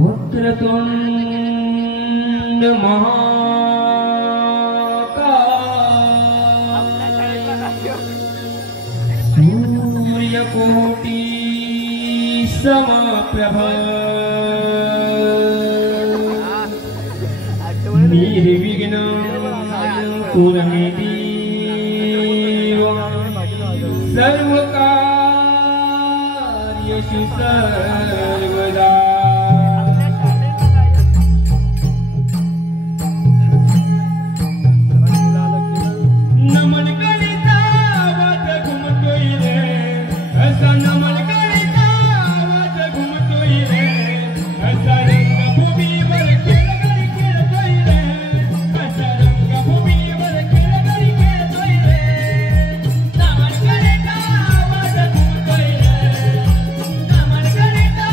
वक्रतुंड महाकाय सूर्यकोटि समप्रभ निर्विघ्नं कुरु मे देव सर्वकार्येषु सर्वदा। नमन कलिता वाट घुमतोय रे, असा नमन कलिता वाट घुमतोय रे, असा रंगभूमीवर खेळगडी खेळतोय रे, असा रंगभूमीवर खेळगडी खेळतोय रे। नमन कलिता वाट घुमतोय रे, नमन कलिता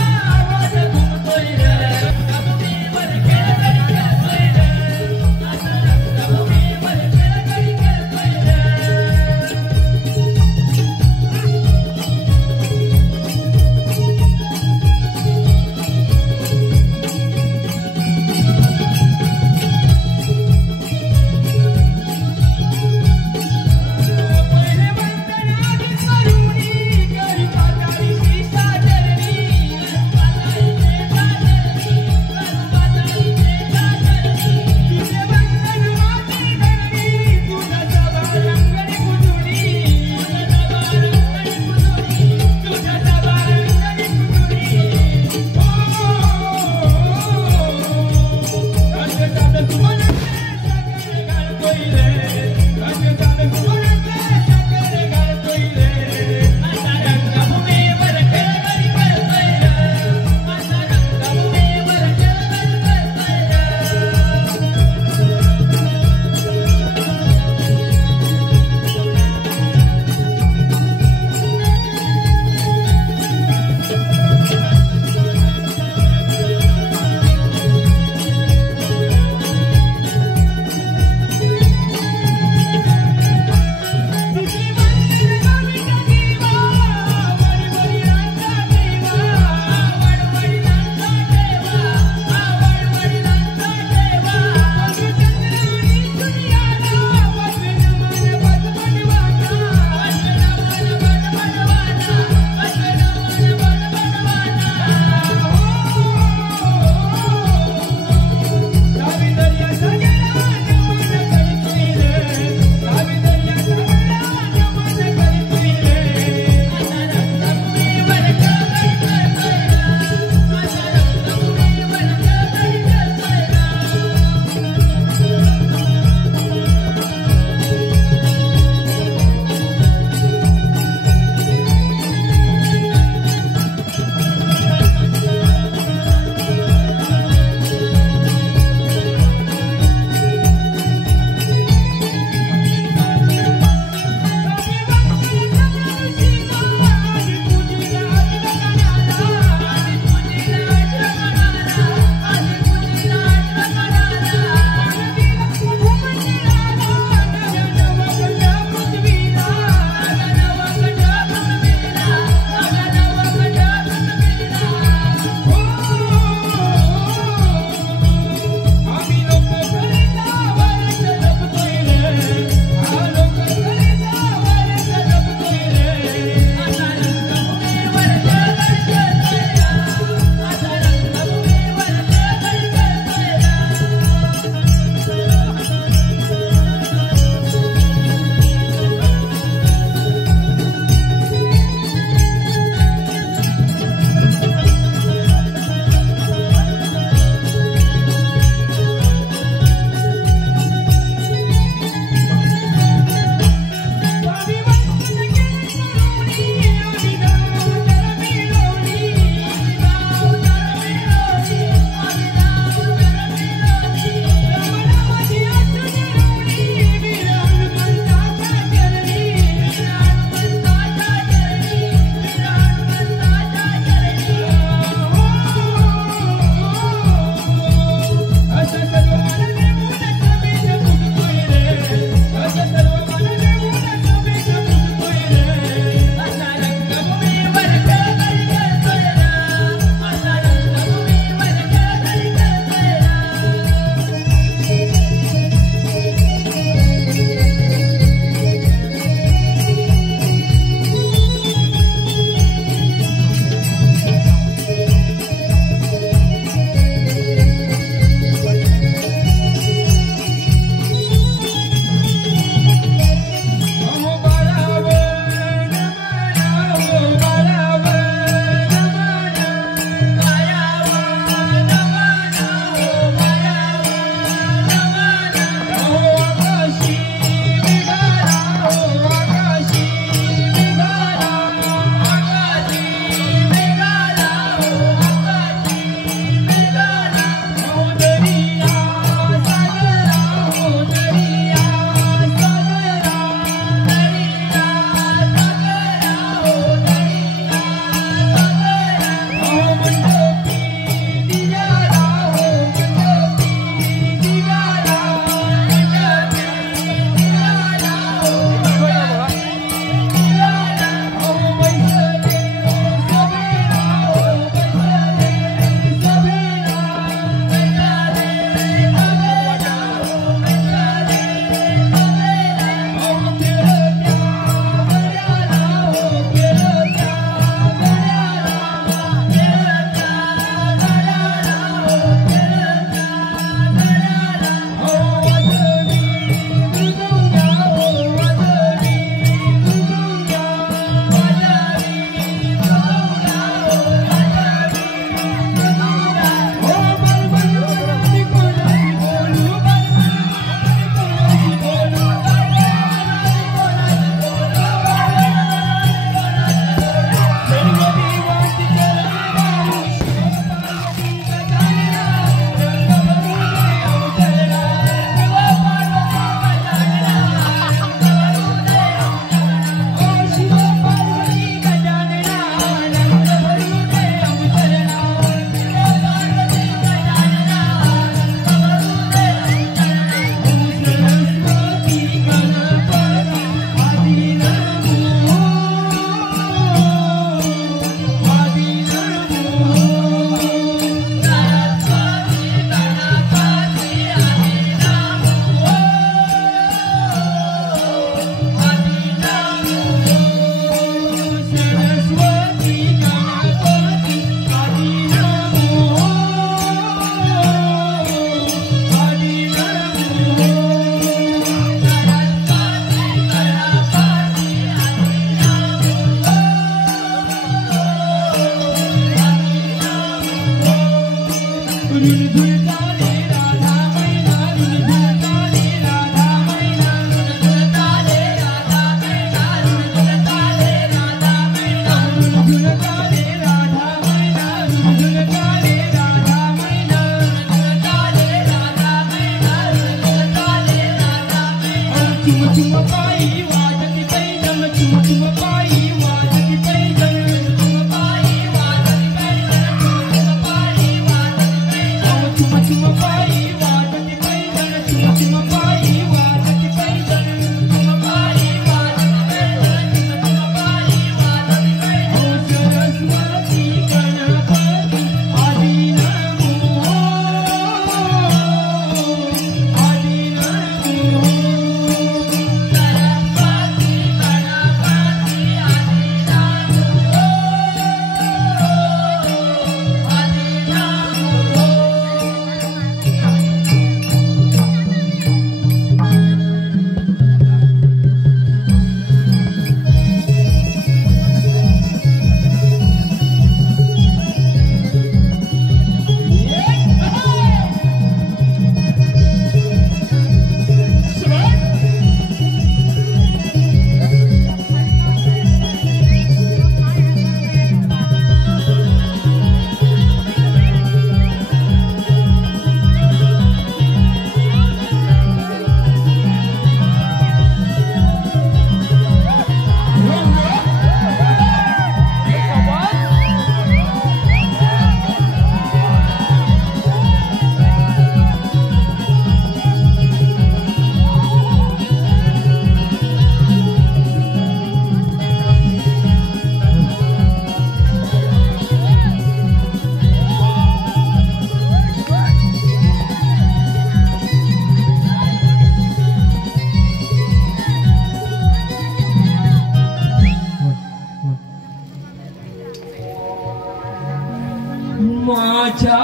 माझ्या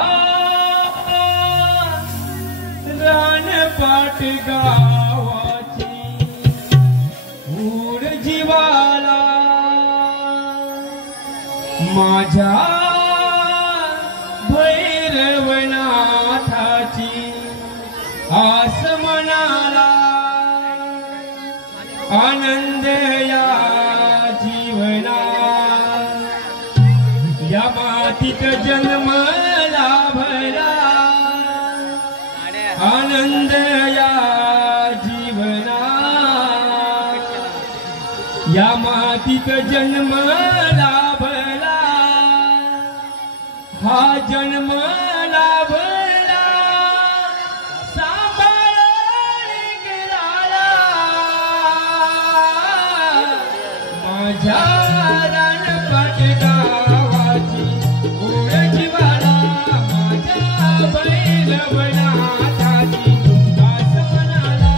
रानपाट गावाची ऊर जीवाला माझ्या भैरवनाथाची आस मनाला आनंद या जीवना या मातीत जन्म लाभला आनंद या जीवना या मातीत जन्म लाभला हा जन्म लाभला सांभाळून गेला माझ्या रानपाट गावाची ऊर जीवाला माझ्या भैरवनाथाची आस मनाला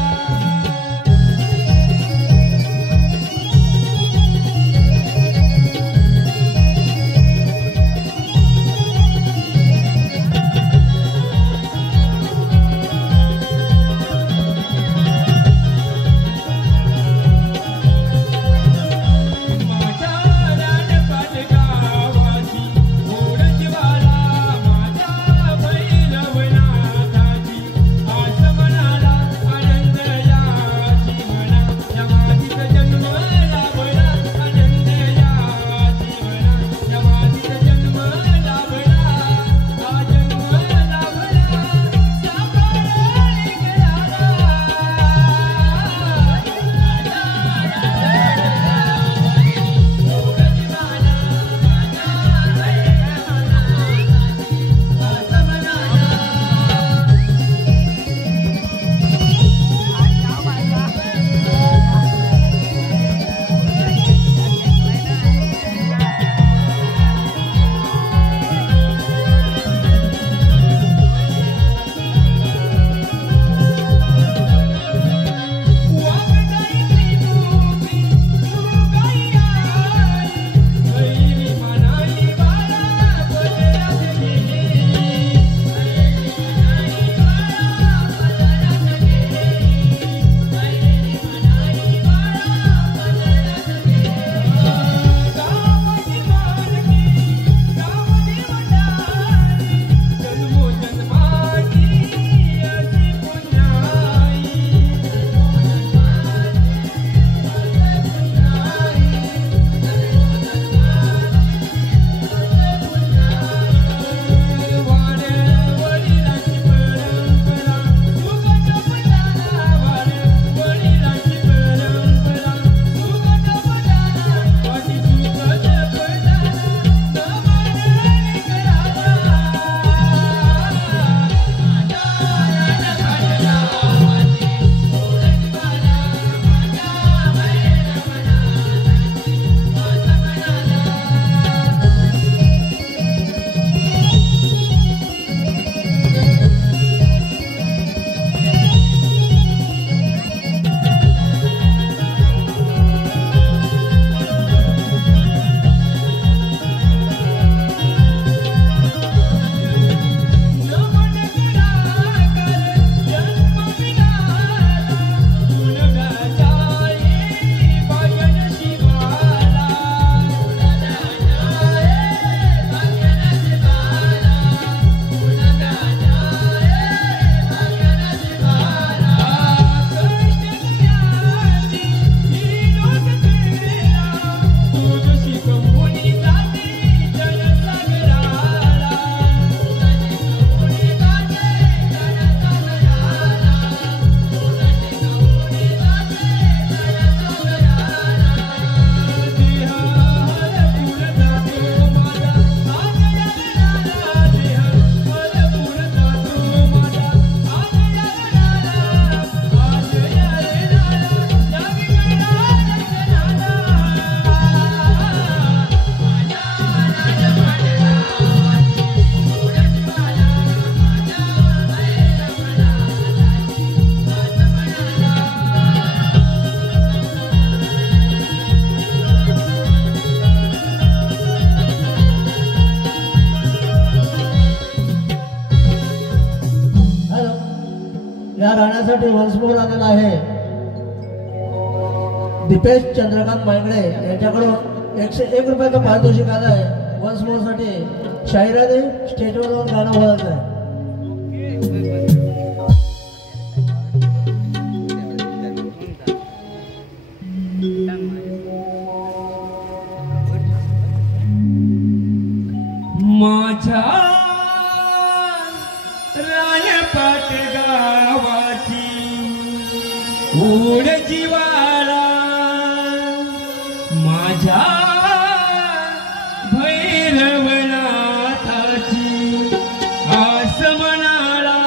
या राहण्यासाठी वंशमोर आलेला आहे दीपेश चंद्रकांत मांगडे यांच्याकडून 101 रुपयाचं पारितोषिक आलं आहे। वंशमोरसाठी शाहिराने स्टेजवर जाऊन गाणं बोलायचं आहे। माझ्या रानपाट गावाची ओढ जिवाळा माझ्या भैरवनाथाची आस मनाला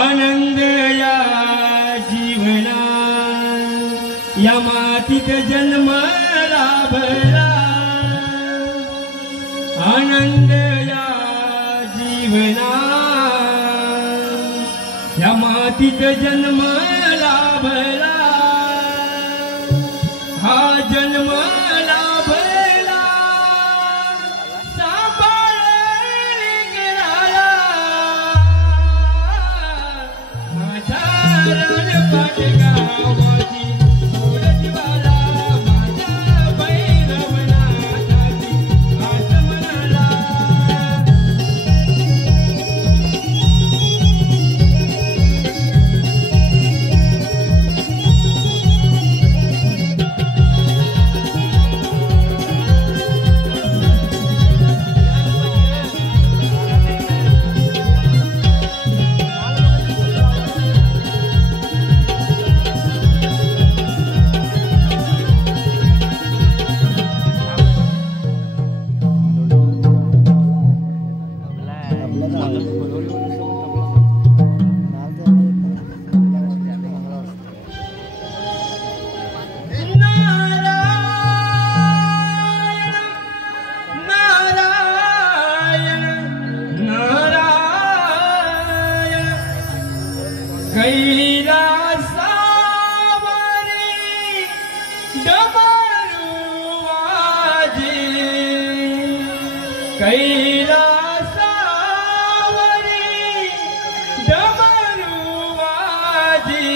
आनंद या जीवना या मातीत जन्म लाभला आनंद या जीवना या मातीत जन्म लाभला हा जन्म लाभला सांभाळून गेला माझ्या रानपाट गावाची ओढ जिवाला माझ्या भैरवनाथाची आस मनाला कैलासावरी डमरू वाजे कैलासावरी डमरू वाजे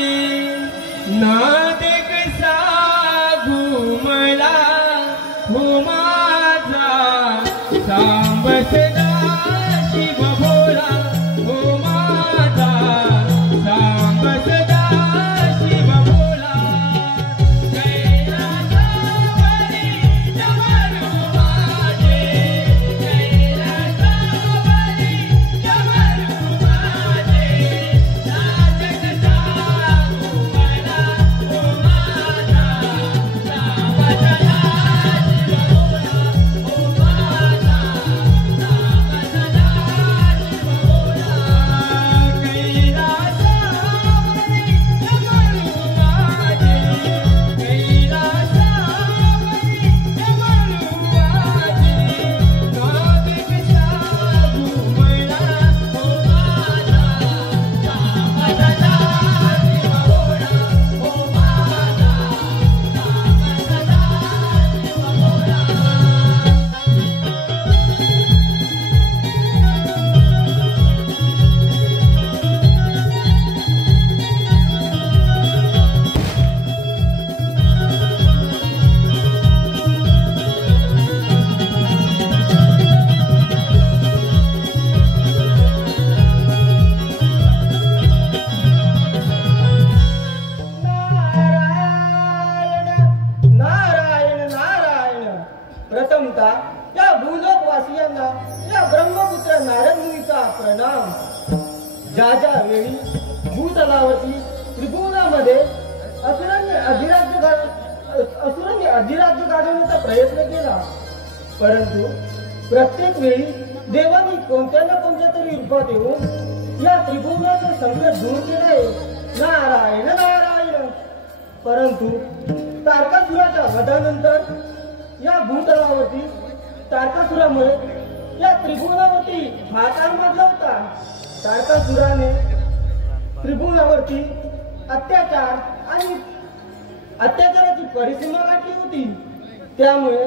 नाद कसा घुमला हो माझा सांब सदा शिव भोला हो माझा सांब सदा शिव भोला कैलासावरी डमरू वाजे कैलासावरी डमरू वाजे नाद कसा घुमला हो माझा सांब सदा शिव भोला हो माझा सांब सदा शिव भोला कैलासावरी डमरू वाजे कैलासावरी डमरू वाजे नाद कसा घुमला हो माझा सांब सदा शिव भोला हो माझा सांब सदा शिव भोला नारायण नारायण नारायण प्रथमतः या भूलोकवासियांना या ब्रह्मपुत्र नारद मुनीचा प्रणाम। ज्या ज्या वेळी भूतलावरती त्रिभुवनामध्ये असुरांनी अधिराज्य गाजवण्याचा प्रयत्न केला, परंतु प्रत्येक वेळी देवानी कोणत्या ना कोणत्या तरी रूपात येऊन या त्रिभुवनाचे संकट दूर केले। नारायण नारायण। परंतु तारकासुराच्या वधानंतर या भूतलावरती तारकासुरामुळे या त्रिभुवनावरती हाकार माजला होता। तारकासुराने त्रिभुवनावरती अत्याचार आणि अत्याचाराची परिसीमा गाठली होती। त्यामुळे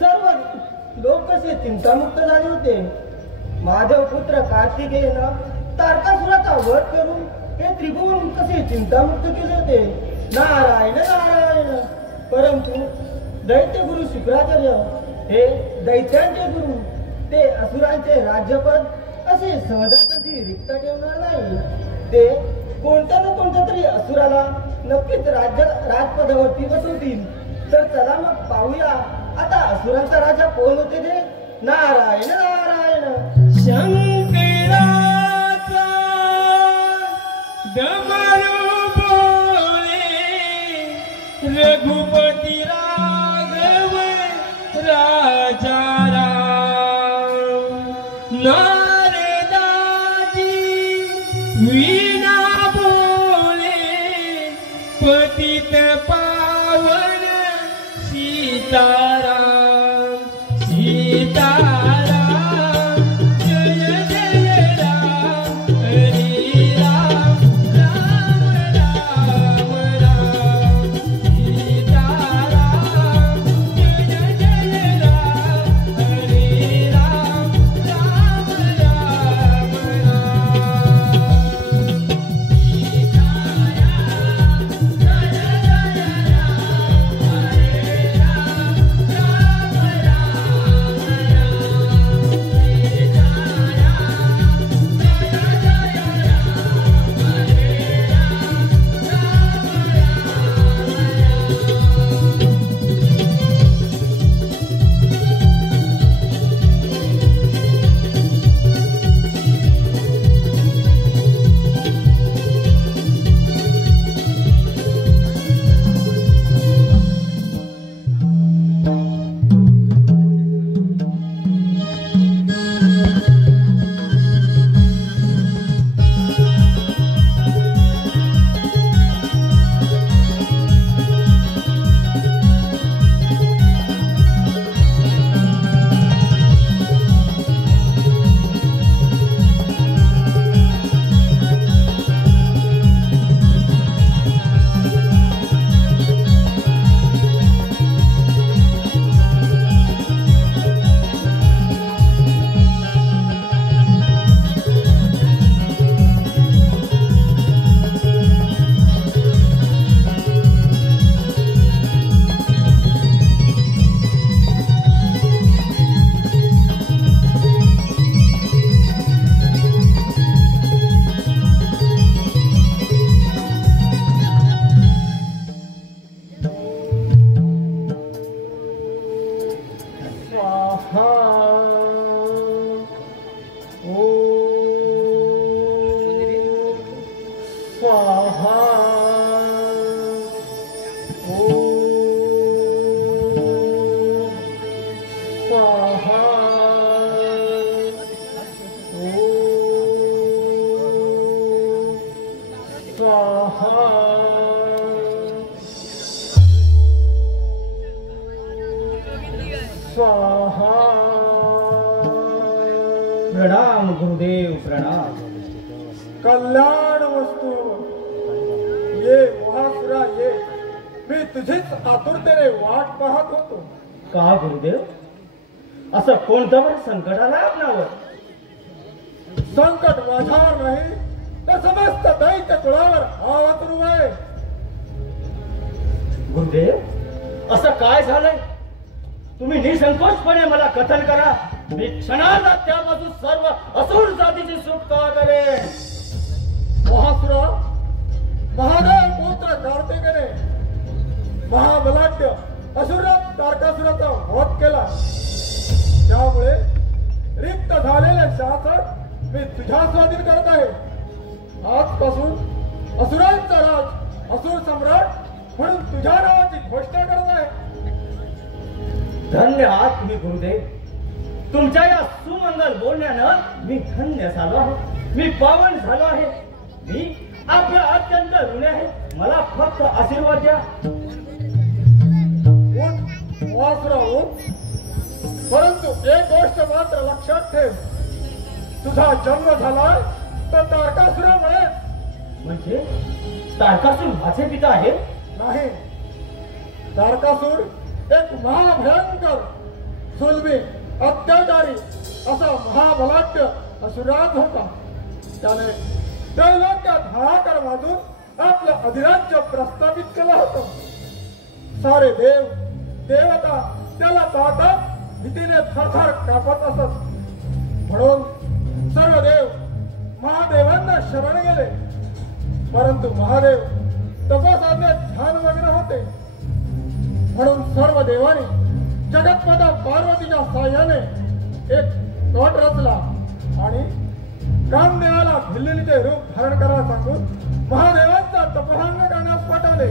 सर्व लोक कसे चिंतामुक्त झाले होते। माधव पुत्र कार्तिकेयन तारकासुराचा वध करून हे त्रिभुवन कसे चिंतामुक्त केले होते. नारायण नारायण. परंतु दैत्य गुरु शुक्राचार्य हे दैत्यांचे गुरु, ते असुरांचे राज्यपद असे सहजासहजी रिक्त ठेवणार नाही. ते कोणत्या ना कोणत्या तरी असुराला नक्कीच राजपदावरती बसवतील. तर चला मग पाहूया आता असुरांचा राजा कोण होते ते. नारायण नारायण. शंकराचा डमरू बोले, रघुपती राघव राजा राम. नारदाजी वीणा बोले, पतित पावन सीताराम. सीताराम जय जय राम, हरी राम राम राम राम. सीताराम जय जय राम, हरी राम राम राम राम. प्रणाम गुरुदेव प्रणाम. कल्याण वस्तू ये महासुरा ये. मी तुझीच आतुरतेने वाट पाहत होतो. का गुरुदेव, असं कोणतं बरं संकट आलं आपणावर? संकट माझ्यावर नाही तर समस्त दैत्य कुळावर अवतरू आहे. गुरुदेव, असं काय झालंय? तुम्ही निसंकोचपणे मला कथन करा. मी क्षणात त्यापासून सर्व असुर जातीची सुटका करेन. महासुरा, महादेव पुत्र कार्तिकेने महाबलाढ्य असुरात तारकासुराचा वध केला. त्यामुळे रिक्त झालेले शासन मी तुझ्या स्वाधीन करत आहे. आजपासून असुरांचा राज, असुर सम्राट म्हणून तुझ्या नावाची घोषणा करत आहे. धन्य आहात तुम्ही गुरुदेव. तुमच्या या सुमंगल बोलण्यानं मी धन्य झालो आहे. मी पावन झालो आहे. मी आपला अत्यंत ऋणी आहे. मला फक्त आशीर्वाद द्या. वासरा उठ. परंतु एक गोष्ट मात्र लक्षात ठेव. तुझा जन्म झाला तर तारकासुरामुळे. म्हणजे तारकासुर माझे पिता आहेत? नाही, तारकासुर एक महाभयंकर सुलभी अत्याचारी असा महाबलाढ्य असुराज होता. त्याने त्रैलोक्यात हाहाकार वाजून आपलं अधिराज्य प्रस्थापित केलं होतं. सारे देव देवता त्याला पाहतात भीतीने थरथर कापत असत. म्हणून सर्व देव महादेवांना शरण गेले. परंतु महादेव तपसाधनेत ध्यानमग्न होते. म्हणून सर्व देवांनी जगतमाता पार्वतीच्या साह्याने एक कट रचला आणि कामदेवाला भिल्लीचे रूप धारण करायला सांगून महादेवांचा तपभंग करण्यास पाठवले.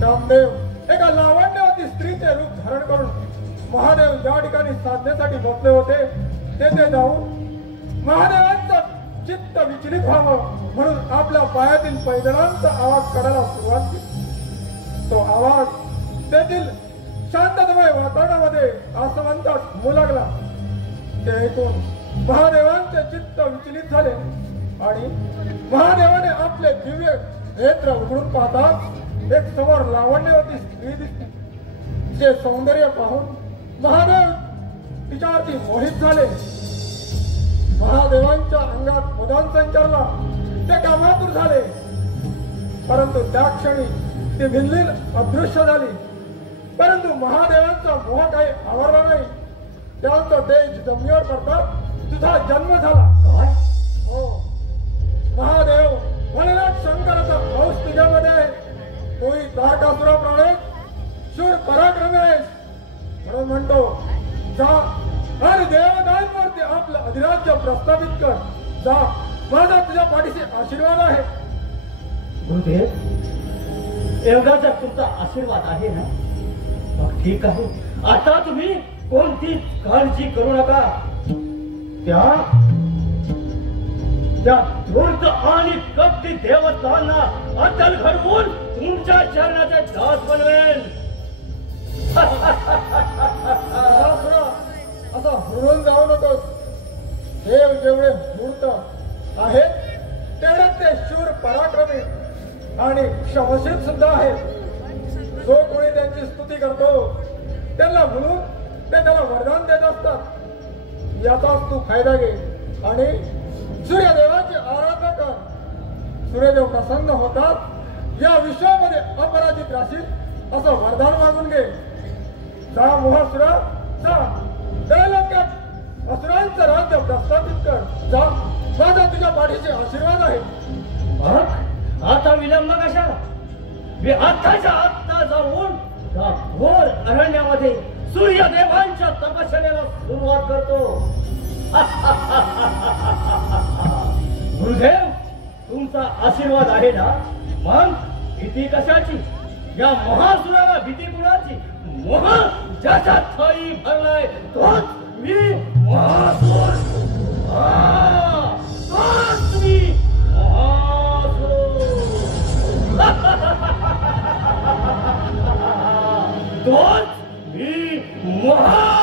कामदेव एका लावण्यवती स्त्रीचे रूप धारण करून महादेव ज्या ठिकाणी साधनेसाठी बसले होते तेथे जाऊन महादेवांचा चित्त विचलित व्हावं म्हणून आपल्या पायातील पैदलांचा आवाज काढायला सुरुवात केली. तो आवाज तेथील शांततामय वातावरणामध्ये आसमंतात घुमू लागला. ते ऐकून महादेवांचे चित्त विचलित झाले आणि महादेवाने आपले दिव्य नेत्र उघडून पाहतात एक समोर लावण्यवती स्त्री दिसते. जे सौंदर्य पाहून महादेव तिच्यावरती मोहित झाले. महादेवांच्या अंगात मदान संचारला. ते कामातूर झाले. परंतु त्या क्षणी ती भिल्ली अदृश्य झाली. परंतु महादेवांचा मोह काही आवरला नाही. त्यांचं तेज जमिनीवर पडतात तुझा जन्म झाला. हो महादेव भोलेनाथ शंकराचा अंश तुझ्यामध्ये आहे. तोही तारकासुराप्रमाणे शूर पराक्रमी आहेस. म्हणून म्हणतो जा आणि देवतांवरती आपलं अधिराज्य प्रस्थापित कर. जा माझा तुझ्या पाठीशी आशीर्वाद आहे. गुरुदेव एवढा जर तुमचा आशीर्वाद आहे ना मग ठीक आहे. आता तुम्ही कोणतीच काळजी करू नका. त्या धूर्त आणि कपटी देवतांना अटल घडवून तुमच्या चरणाचे दास बनवेल. असं हुरून जाऊ नकोस. देव जेवढे धूर्त आहेत तेवढे ते शूर पराक्रमी आणि क्षमशील सुद्धा आहेत. जो कोणी त्यांची स्तुती करतो त्यांना म्हणून ते त्याला वरदान देत असतात. याचाच तू फायदा घे आणि सूर्यदेवाची आराधना कर. सूर्यदेव प्रसन्न होतात. या विश्वामध्ये अपराजित राशील असं वरदान मागून घे. जा मोहासुरा जा. त्रैलोक्यात असुरांचं राज्य प्रस्थापित कर. जा माझा तुझ्या पाठीचे आशीर्वाद आहे. मग आता विलंब कशाला? मी आत्ताच्या आत्ता जाऊन त्या घोर अरण्यामध्ये सूर्यदेवांच्या तपश्चर्याला सुरुवात करतो. गुरुदेव तुमचा आशीर्वाद आहे ना मग भीती कशाची? या महासुराला भीती कुणाची? मोह ज्याच्या ठाई भरलाय तोच मी महासुर. तोच मी महासुर. तोच मी महासुर.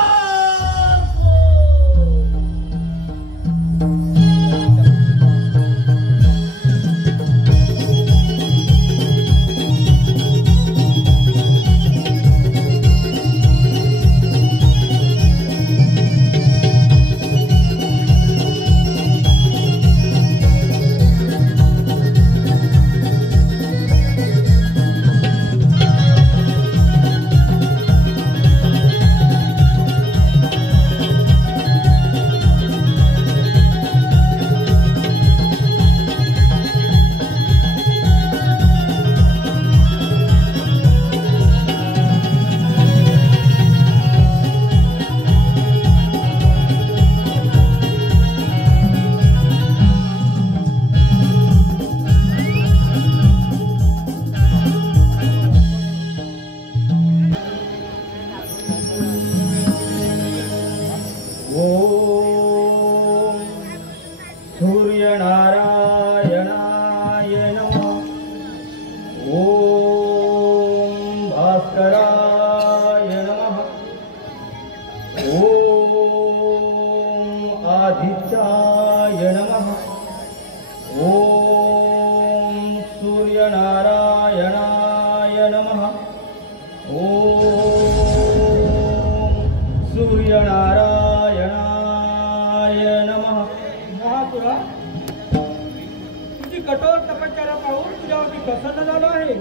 कठोर तपश्चर्या पाहून तुझ्यावरती प्रसन्न झालो आहे.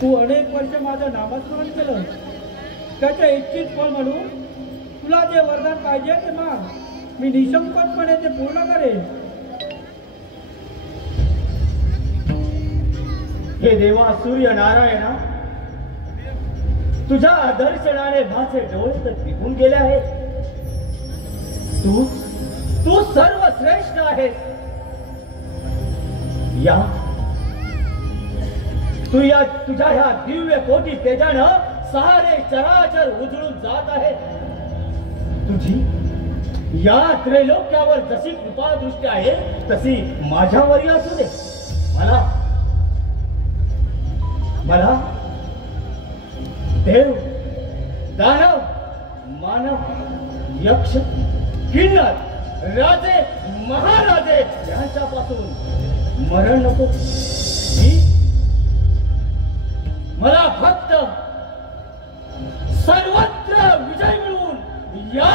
तू अनेक वर्ष माझं नामस्मरण केलं. त्याचे इच्छित फळ म्हणून तुला जे वरदान पाहिजे ते माग. मी निसंकोचपणे ते पूर्ण करेन. हे देवा सूर्य नारायणा, तुझ्या दर्शनाने माझे डोळे तर पिकून गेले आहेत. तू सर्वश्रेष्ठ आहेस. तुझ्या ह्या दिव्य कोटी तेजानं सारे चराचर उजळून जात आहे. तुझी या त्रैलोक्यावर जशी कृपा दृष्टी आहे तशी माझ्यावरही असू दे. मला देव, दानव, मानव, यक्ष, किन्नर, राजे, महाराजे यांच्यापासून मरण नको. मला फक्त सर्वत्र विजय मिळवून या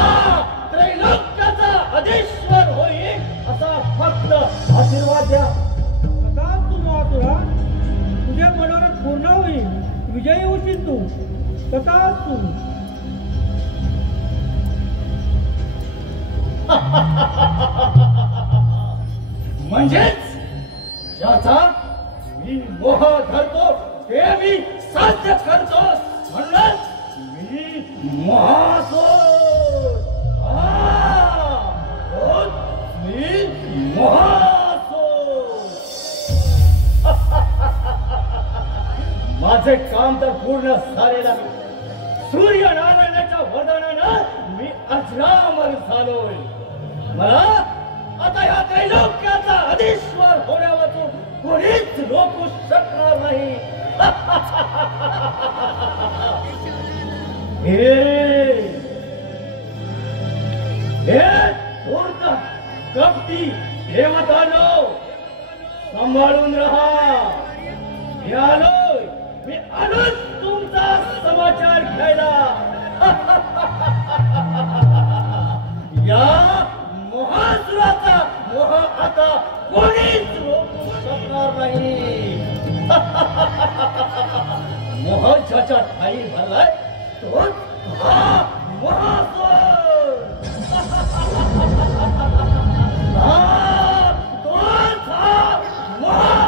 त्रैलोक्याचा अधीश्वर होईल असा फक्त आशीर्वाद द्या. तथाच तू महासुरा, तुझे मनोरथ पूर्ण होईल. विजयी होशील तू. तथाच तू. म्हणजेच ज्याचा मी मोह धरतो ते मी साध्य करतो. म्हणूनच मी महासुर. मी महासुर. माझे काम तर पूर्ण झालेलं आहे. सूर्यनारायणाच्या वरदानानं मी अजरामर झालोय. मला आता या त्रैलोक्याचा अधीश्वर होण्यावर कोणीच रोखू शकणार नाही. कपटी देवतानो, सांभाळून राहा. मी आलोय. मी आलोच तुमचा समाचार घ्यायला. या महासुराचा मोह आता कोणीच रोखू शकणार नाही. मोह ज्याच्या ठाई भरलाय तोच हा महासुर. तोच हा महासुर.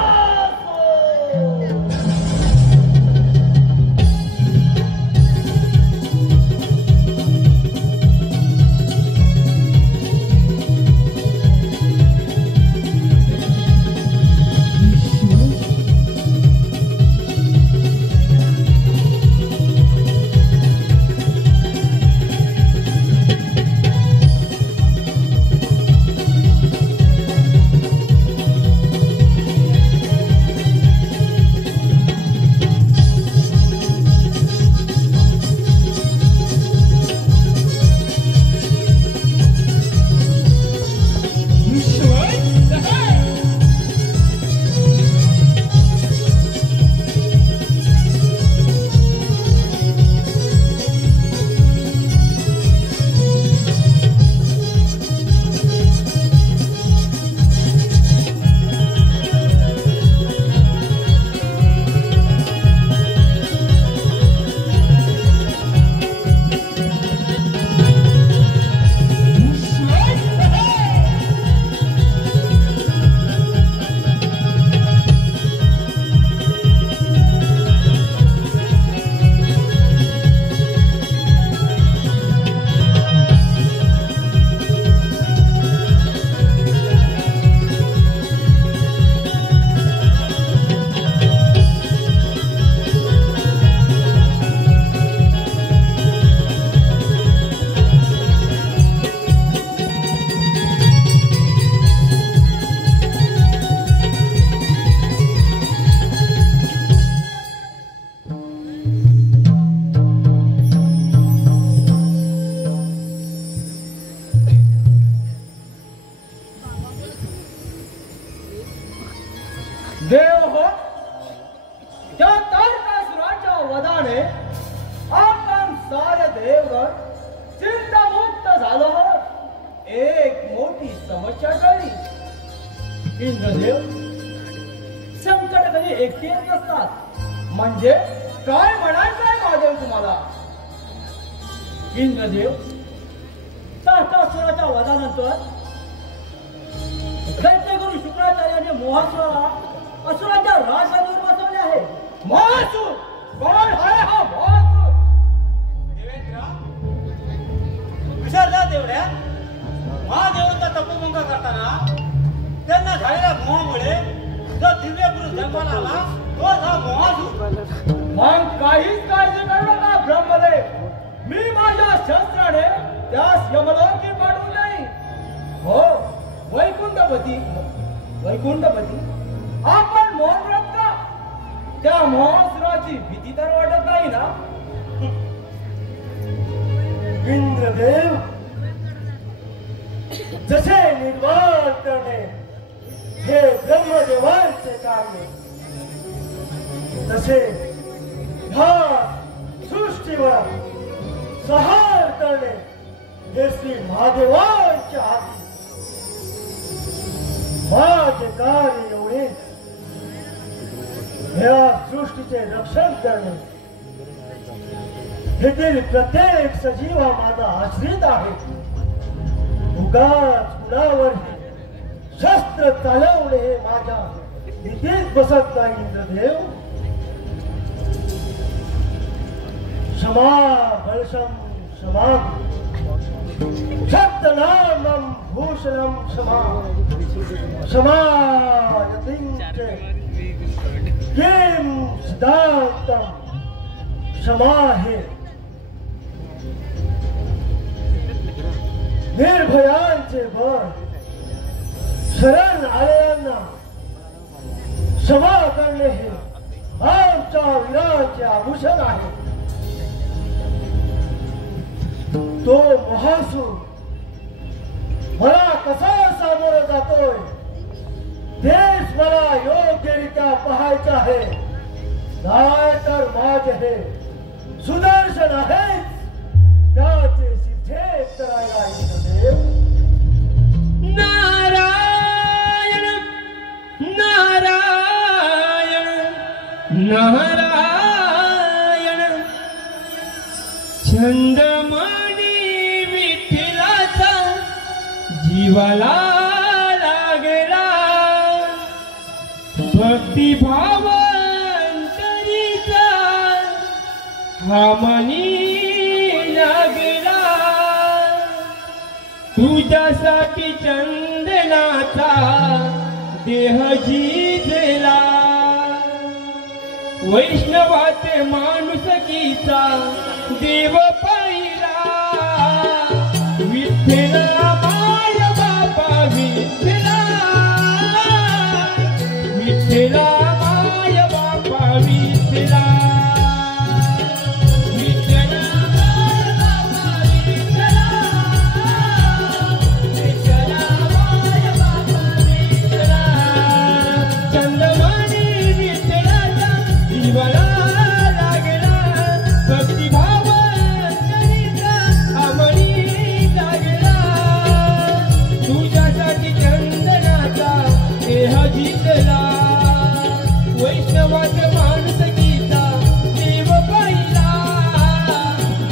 इंद्रदेव, संकट कधी एकटेच नसतात. म्हणजे काय म्हणायचंय महादेव तुम्हाला? इंद्रदेव, तारकासुराच्या वधानंतर दैत्यगुरु शुक्राचार्याने मोहासुराला असुराच्या राजगादीवर बसवले आहे. मोहासूर कोण आहे हा मोहासूर? देवेंद्र, विचारला तेवढ्या महादेवांचा तपोभंग करताना त्यांना झालेल्या मोहामुळे जो दिव्य पुरुष जन्माला आला तोच हा मोहासूर. मग काहीच काळजी करू नका ब्रह्मदेव. मी माझ्या शस्त्राने त्यास यमलोकी पाठवू नाही. हो, वैकुंठपती आपण मौन व्रत का? त्या मोहासुराची भीती तर वाटत नाही ना? इंद्रदेव, जसे निर्माण करणे हे ब्रह्मदेवांचे कार्य, तसे ह्या सृष्टीवर संहार करणे हे श्री महादेवांच्या हाती. माझे कार्य एवढेच, ह्या सृष्टीचे रक्षण करणे. येथील प्रत्येक सजीव हा माझा आश्रित आहे. उगाच कुणावर शस्त्र चालवणे हे माझ्या नीतीत बसत नाही. इंद्रदेव, क्षमा बलशम क्षमा, सत्यनामं भूषणं क्षमा, क्षमा यतिंचे किं सिद्धांतम क्षमा हे. निर्भयांचे बळ, शरण आलेल्यांना क्षमा करणे हे आमच्या वीरांचे आभूषण आहे. तो मोहासूर मला कसा सामोरं जातोय तेच मला योग्यरित्या पाहायचं आहे. नाहीतर माझे हे सुदर्शन आहेच, त्याचे सिद्धे करायला. इंद्रदेव, नारायण नारायण नारायण, छंदमणी विठ्ठलाचा जीवाला लागला. भक्तिभाव अंतरीचा हा मनी लागला. तुझ्यासाठी चंदनाचा देह झिजला. वैष्णवाचे माणुसकीचा देव पाहिला. विठ्ठला माय बापा विठ्ठला, विठ्ठला माय बापा विठ्ठला, विठ्ठला माय बापा विठ्ठला, विठ्ठला माय बापा विठ्ठला. चंदमणी विठ्ठलाचा जीवाला लागला. भक्तिभाव अंतरीचा अमणी लागला. तुझ्यासाठी चंदनाचा देह जिंकला. वैष्णवाच्या माणुसकीचा देव पाहिला.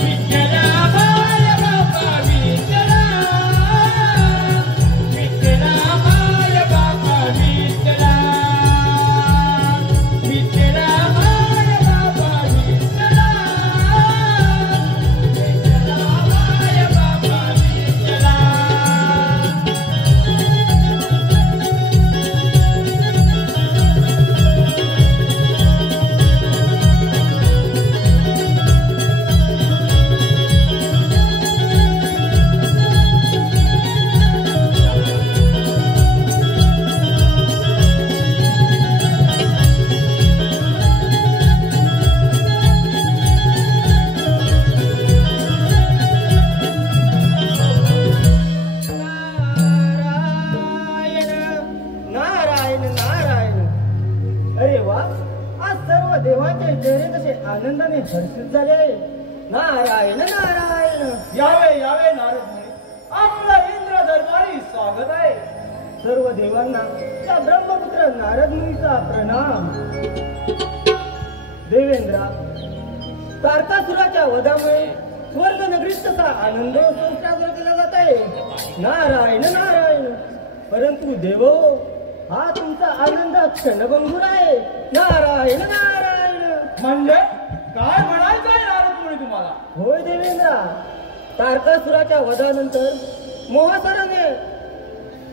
विठ्ठला माय बापा विठ्ठला, विठ्ठला माय बापा विठ्ठला, विठ्ठला माय बापा विठ्ठला, विठ्ठला माय बापा विठ्ठला. नारायण नारायण. अरे वा, आज सर्व देवांचे चेहरे कसे आनंदाने हर्षित झाले. नारायण नारायण. यावे यावे नारद मुनी, आपलं इंद्र दरबारी स्वागत आहे. सर्व देवांना त्या ब्रह्मपुत्र नारद मुनीचा प्रणाम. देवेंद्रा, तारकासुराच्या वधामुळे स्वर्ग नगरीत तसा आनंदोत्सव साजरा केला जात आहे. नारायण नारायण. परंतु देवो, हा तुमचा आनंद क्षणभंगूर आहे. नारायण नारायण. म्हणजे काय म्हणायचं आहे नारद मुनी तुम्हाला? होय देवेंद्रा, तारकासुराच्या वधानंतर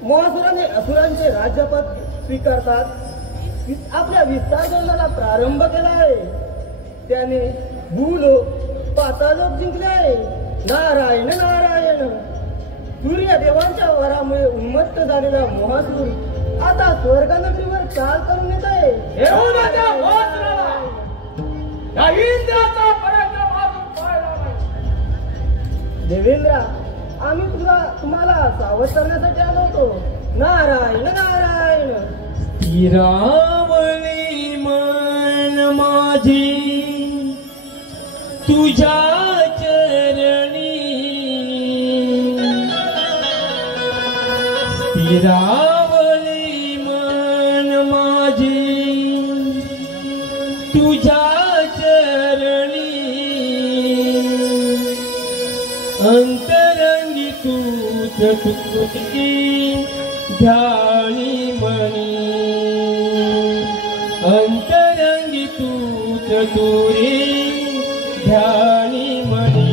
मोहासुराने असुरांचे राज्यपद स्वीकारतात आपल्या विस्तार धोरणाला प्रारंभ केला आहे. त्याने भूलोक पातालोक जिंकले आहे. नारायण नारायण. सूर्यदेवांच्या वरामुळे उन्मत्त झालेला मोहासूर आता स्वर्गनगरीवर चाल करून येत आहे. देवेंद्रा, आम्ही तुम्हाला सावध करण्यासाठी आलो होतो. नारायण नारायण. रावळी मन माझी तुझ्या चरणी, रावळी मन माझी तुझ्या चरणी, अंतरंगी तूच तुझी ध्यानी मनी, अंतरंगी तूच तुरी ध्यानी मनी.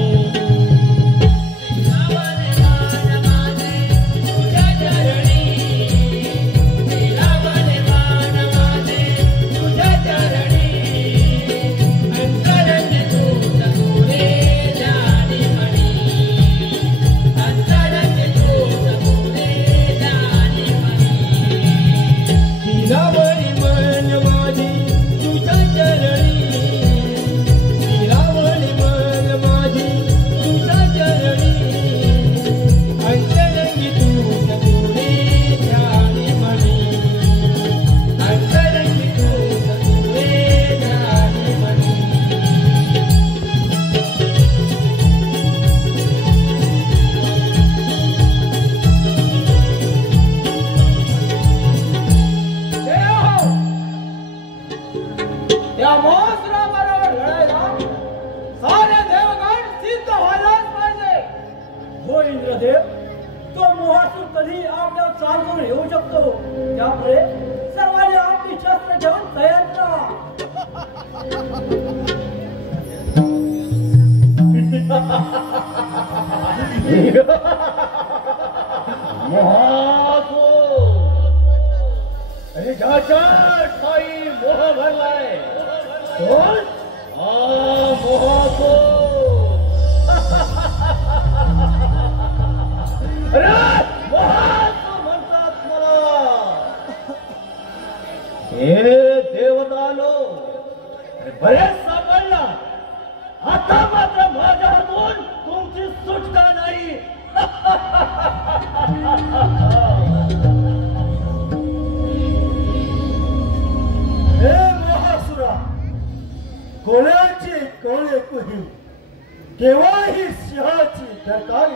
केव्हाही सिंहाची दरकारी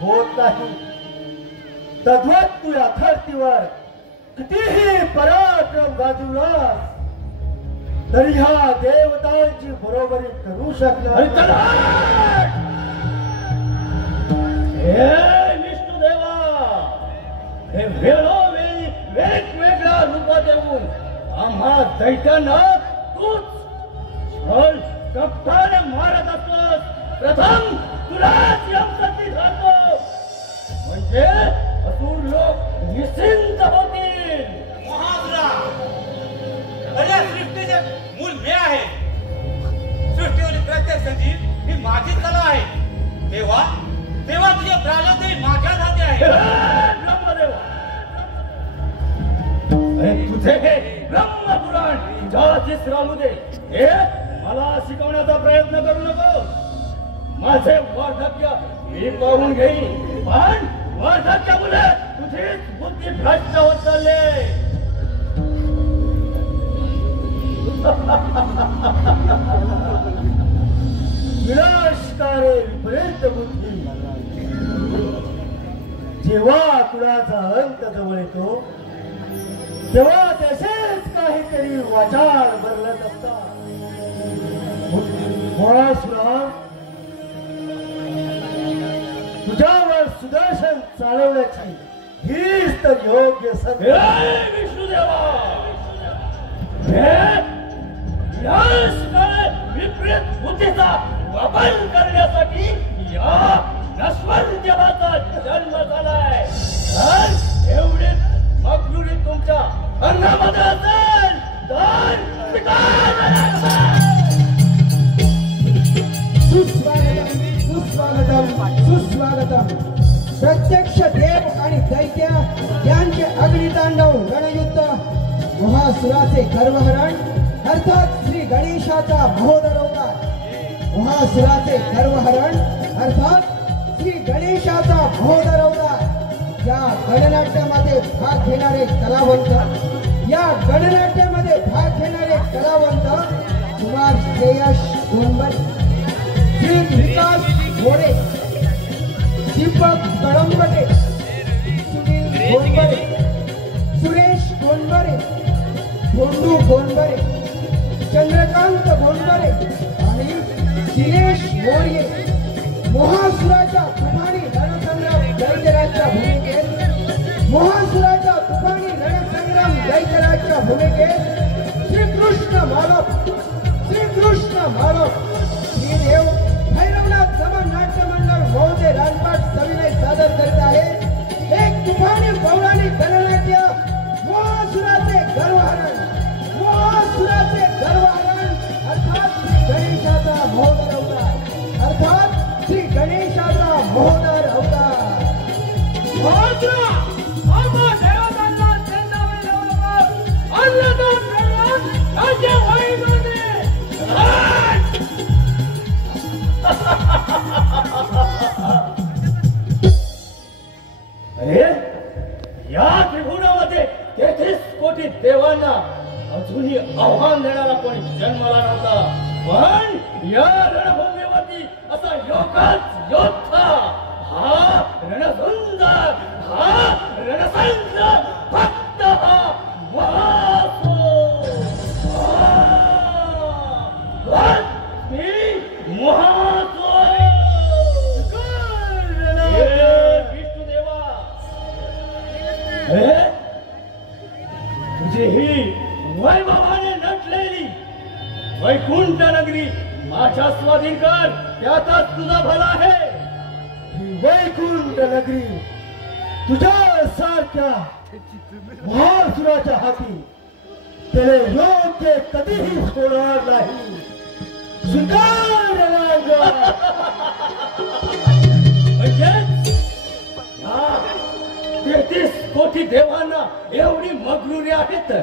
होत नाही. तद्वत तू या धर्तीवर कितीही पराक्रम गाजवलास तरी ह्या देवतांची बरोबरी करू शकणार. विष्णुदेवा, हे वेळोवेळी वेगवेगळ्या रूपात येऊन आम्हा दैत्यांना तूच कप्ताने मारत असतोस. प्रथम तुलाच यमसत्ती धरतो, म्हणजे असुर लोक निश्चिंत होतील. महासुरा, या सृष्टीचे मूल मी आहे. सृष्टीवरील प्रत्येक सजीव ही माझी कला आहे. तेव्हा तेव्हा तुझे प्राणही माझ्याच हाती आहे. ब्रह्मदेवा, तुझे हे ब्रह्मपुराण तुझ्याचीच राहू दे. हे मला शिकवण्याचा प्रयत्न करू नको. माझे वार्धक्य मी पाहून घेईन, पण वार्धक्यामुळे तुझीच बुद्धी भ्रष्ट होत चालली. विनाशकारी विपरीत बुद्धी जेव्हा कुणाचा अंत जवळ येतो तेव्हा तसेच काहीतरी वाचार बदलत असतात. मोळासुरा, तुझ्यावर सुदर्शन चालवण्याची हीच तर योग्य संधी. विष्णुदेवा, विपरीत बुद्धीचा वापर करण्यासाठी या नश्वर देवाचा जन्म झालाय. एवढी मगरुरी तुमच्या अंगामध्ये असेल तर सुस्वागतम सुस्वागतम. प्रत्यक्ष देव आणि दैत्य यांचे अग्नितांडव रणयुद्ध, महासुराचे गर्वहरण अर्थात श्री गणेशाचा महोदर अवतार. महासुराचे गर्वहरण अर्थात श्री गणेशाचा महोदर अवतार. या गणनाट्यामध्ये भाग घेणारे कलावंत, या गणनाट्यामध्ये भाग घेणारे कलावंत कुमार श्रेयश गोंडबरे, श्री विकास घोडे, दीपक कळंबटे, सुनील गोंडबरे, सुरेश गोंडबरे, गोंडू गोंडबरे, चंद्रकांत गोंडबरे आणि दिनेश मोर्ये. महासुराच्या तुफानी रणसंग्राम दैत्यराजच्या भूमिकेत, महासुराच्या तुफानी रणसंग्राम दैत्यराजच्या भूमिकेत श्रीकृष्ण मालक, श्रीकृष्ण मालक, श्रीदेव भैरवनाथ समान नाट्य मंडळ महोदय राजपाट सविनय सादर करीत आहे एक तुफानी पौराणिक गणनाट्य महासुराचे गर्वहरण. महासुराचे गर्वहरण अर्थात श्री गणेशाचा महोदर अवतार, अर्थात श्री गणेशाचा महोदर अवतार. अरे या त्रिभुवनामध्ये 33 कोटी देवांना अजूनही आव्हान देणारा कोणी जन्माला नव्हता. पण या रणभूमीवरती असा योगाच योद्धा, हा रणसुंदर, हा रणसंग्र भक्त, हा महासुर. विष्णुदेवा, तुझी ही वैभवाने नटलेली वैकुंठ नगरी माझ्या स्वाधीन कर, त्यातच तुझा भला आहे. वैकुंठ नगरी तुझ्या सारख्या महासुराच्या हाती त्याने योग्य कधीही होणार नाही. स्वीकार म्हणजेच या 33 कोटी देवांना एवढी मगरुरी आहे तर,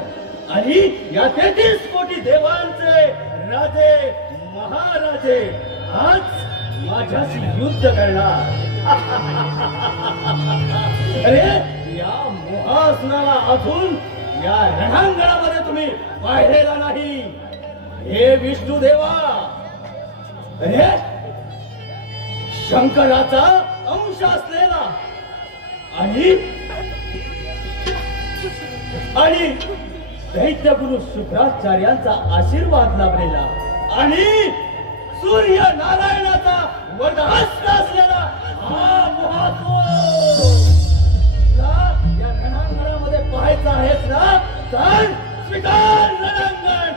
आणि या 33 कोटी देवांचे राजे महाराजे आज माझ्याशी युद्ध करणार. अरे या महासुराला अजून या रणांगणामध्ये तुम्ही पाहिलेला नाही. हे विष्णुदेवा, अरे शंकराचा अंश असलेला आणि दैत्यगुरु शुक्राचार्यांचा आशीर्वाद लाभलेला आणि सूर्य नारायणाचा वरदहस्त असलेला हा महासुर या रणांगणामध्ये पाहायचा आहेस ना, तर स्वीकार रणांगण.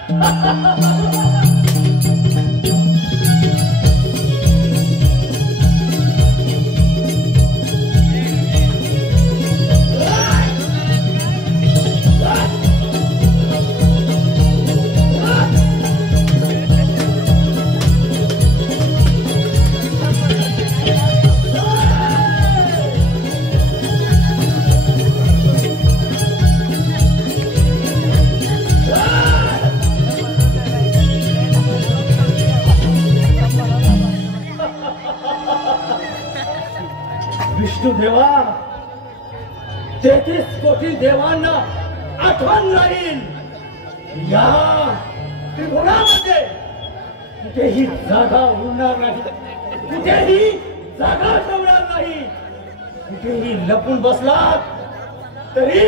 विष्णुदेवा, 33 कोटी देवांना आठवण राहील. या त्रिभुवनामध्ये कुठेही जागा उरणार नाही, कुठेही जागा ठेवणार नाही. कुठेही लपून बसलात तरी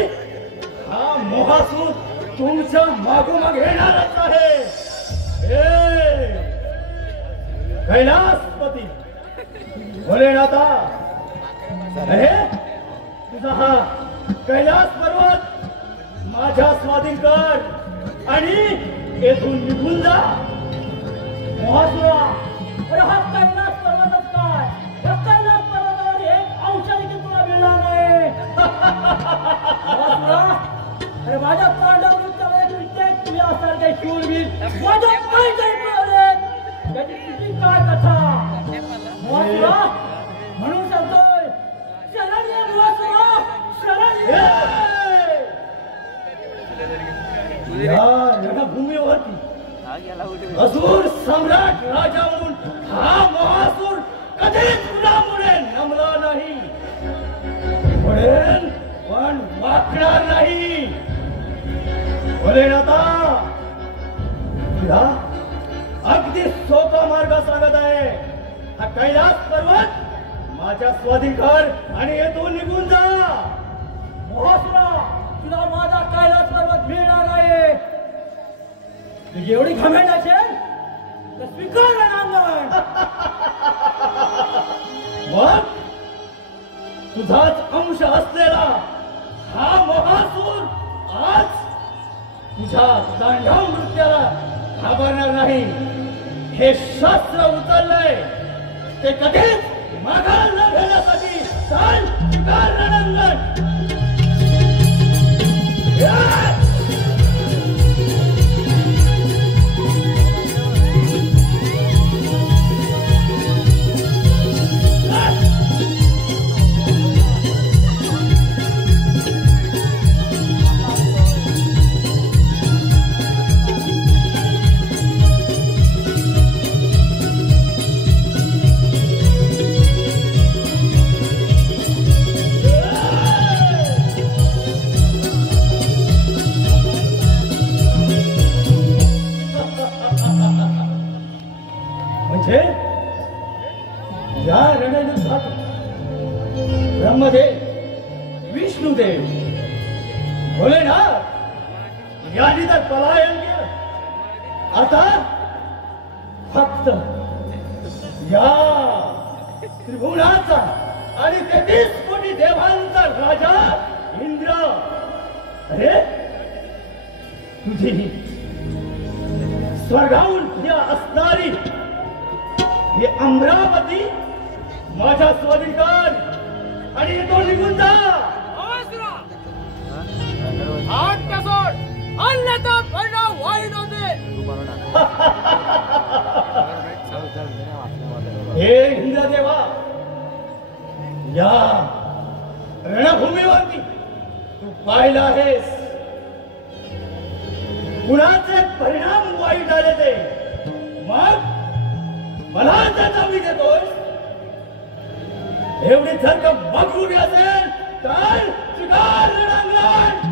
हा मोहासूर तुमच्या मागोमाग येणारच आहे. कैलासपती भोलेनाथा, अरे तुझा हा कैलास पर्वत माझ्या स्वाधीन कर आणि येथून निघून जा. मोहासुरा, अरे हा कैलास पर्वतच काय, या कैलास पर्वतावर एक औषध की तुला मिळणार नाही. मोहासुरा, अरे माझ्या पांडवृत्तावर एक विद्या तुझ्या सारखे शूरवीर माझ्या पाय मिळाले. त्याची तुझी काय कथा मोहासुरा? म्हणून सांगतोय शरण ये मोहासुरा, शरण ये. या रणभूमीवरती असुर सम्राट राजा म्हणून हा मोहासूर कधीच कुणामुळे नमला नाही, पडेल पण वाकणार नाही. भोलेनाथा, तुला अगदी सोपा मार्ग सांगत आहे. हा कैलास पर्वत माझ्या स्वाधीन कर आणि येथून निघून जा. मोहासुरा, तुला माझा कैलास पर्वत मिळणार नाही. तुझी एवढी घमेंड असेल तर स्वीकार रणांगण. मग तुझाच अंश असलेला हा मोहासूर आज तुझ्या दांडव नृत्याला घाबरणार नाही. हे शास्त्र उचललंय ते कधीच माघार न घेण्यासाठी चाल स्वीकार रणांगण. म्हणजे या रणयुद्धात ब्रह्मदेव, विष्णुदेव, भोलेनाथ यांनी तर पलायन केलं. आता फक्त या त्रिभुवनाचा आणि 33 कोटी देवांचा राजा इंद्र, अरे तुझी स्वर्गाहून प्रिय असणारी ही अमरावती माझ्या स्वाधीन कर आणि येतो निघून जा. हे इंद्रदेवा, या रणभूमीवरती तू पाहिला आहेस कुणाचे परिणाम वाईट आले ते. मग मला त्याचा मी देतोय. एवढी जर का बघून असेल तर स्वीकार रणांगण.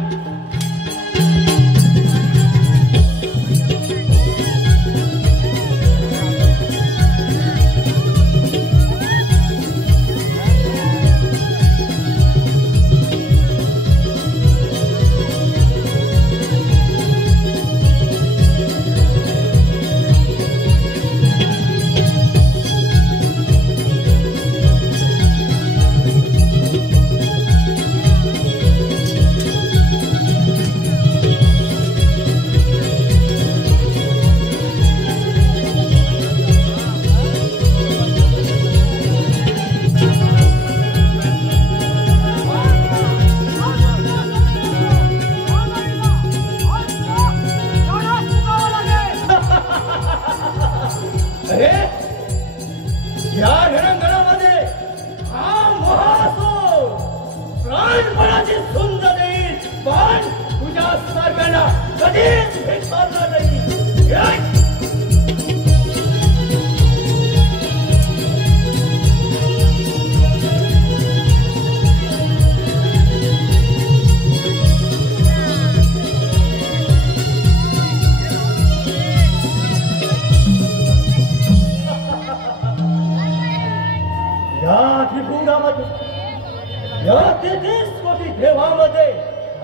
कोटी देवामध्ये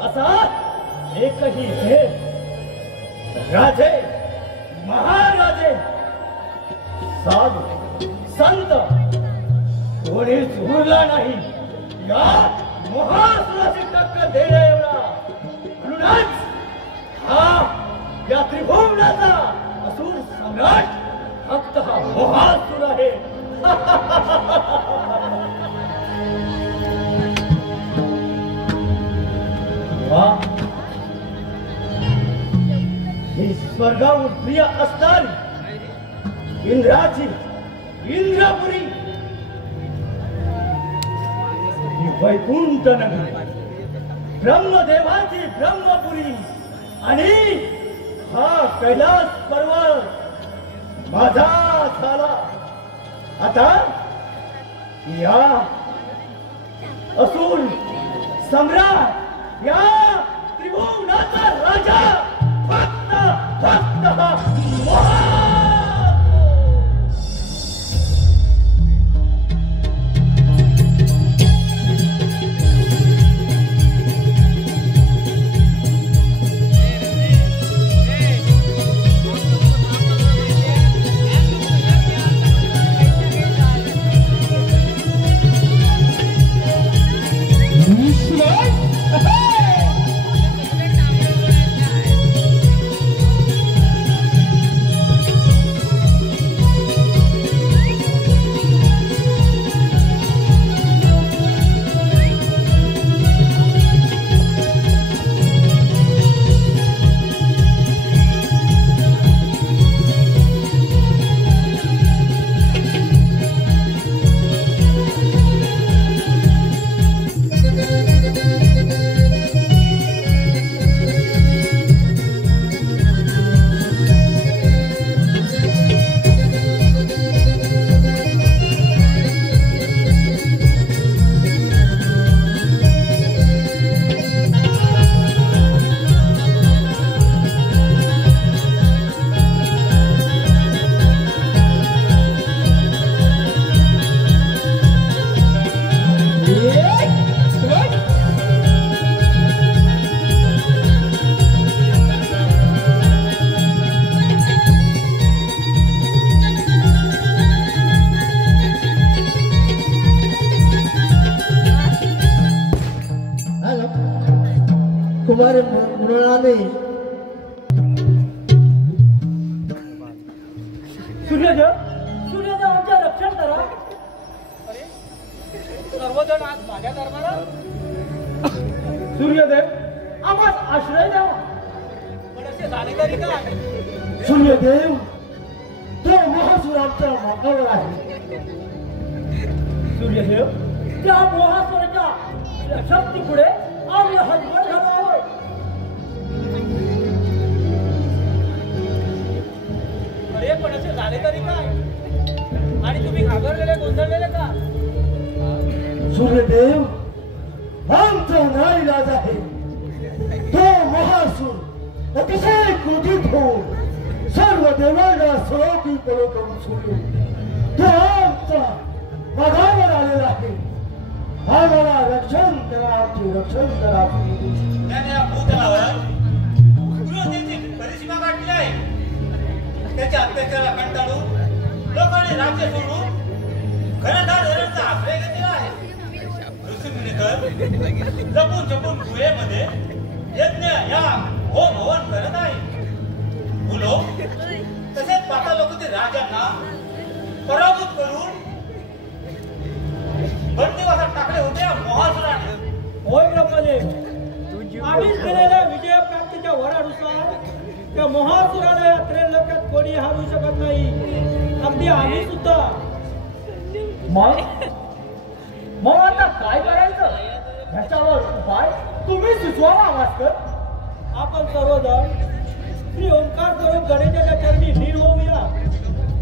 असा एकही देव राजे महाराजे साधू संत कोणीच उरला नाही या महासुराची टक्कर देण्या एवढा. म्हणूनच हा या त्रिभुवनाचा असुर सम्राट फक्त हा महासुर आहे. ही स्वर्गावर प्रिय असणारी इंद्राची इंद्रपुरी, ही वैकुंठ नगरी ब्रह्मदेवाची ब्रह्मपुरी आणि हा कैलास पर्वत माझा झाला. आता या असुर सम्राट या त्रिभुवनाचा राजा फक्त फक्त हा कुमार मृणाले सूर्यदेव सूर्यदेव आमच्या रक्षण करा. सर्वजण आज माझ्या दरबारात. सूर्यदेव आम्हाला आश्रय द्यावा. पण असे झाले तरी काय? सूर्यदेव तो महासुराच्या मागावर आहे. सूर्यदेव त्या महासुराच्या शक्ती पुढे आम्ही हतबल झालो आहोत. अरे पण असे झाले तरी काय? आणि तुम्ही घाबरलेले गोंधळलेले का? सूर्यदेव आमचा नाईलाज आहे. तो महासूर अतिशय क्रोधित होऊन सर्व देवांना सरोपी पळो करून सोडून तो आमचा मागावर आलेला आहे. आम्हाला रक्षण करा, रक्षण करा. त्याने या भूतलावर क्रोधेची परिसीमा गाठली आहे. त्याच्या अत्याचाराला कंटाळून लोकांनी राज्य सोडून घनदाट धरणांचा आश्रय घेतलेला आहे. ऋषीमुनी तर जपून जपून गुहेमध्ये यज्ञ या होम हवन करत आहे. भूलो तसेच पाता लोक राजांना पराभूत करून बंदिवासात टाकले होते या महासुराने. होय ब्रह्मदेव, आम्हीच केलेल्या विजय प्राप्तीच्या वरानुसार त्या महासुराला या त्रैलोक्यात कोणी हारू शकत नाही, अगदी आम्ही सुद्धा. मग आता काय करायचं? ह्याच्यावर उपाय तुम्ही सुचवा भास्कर. आपण सर्वजण श्री ओंकार करून गणेशाच्या चरणी लीन होऊया.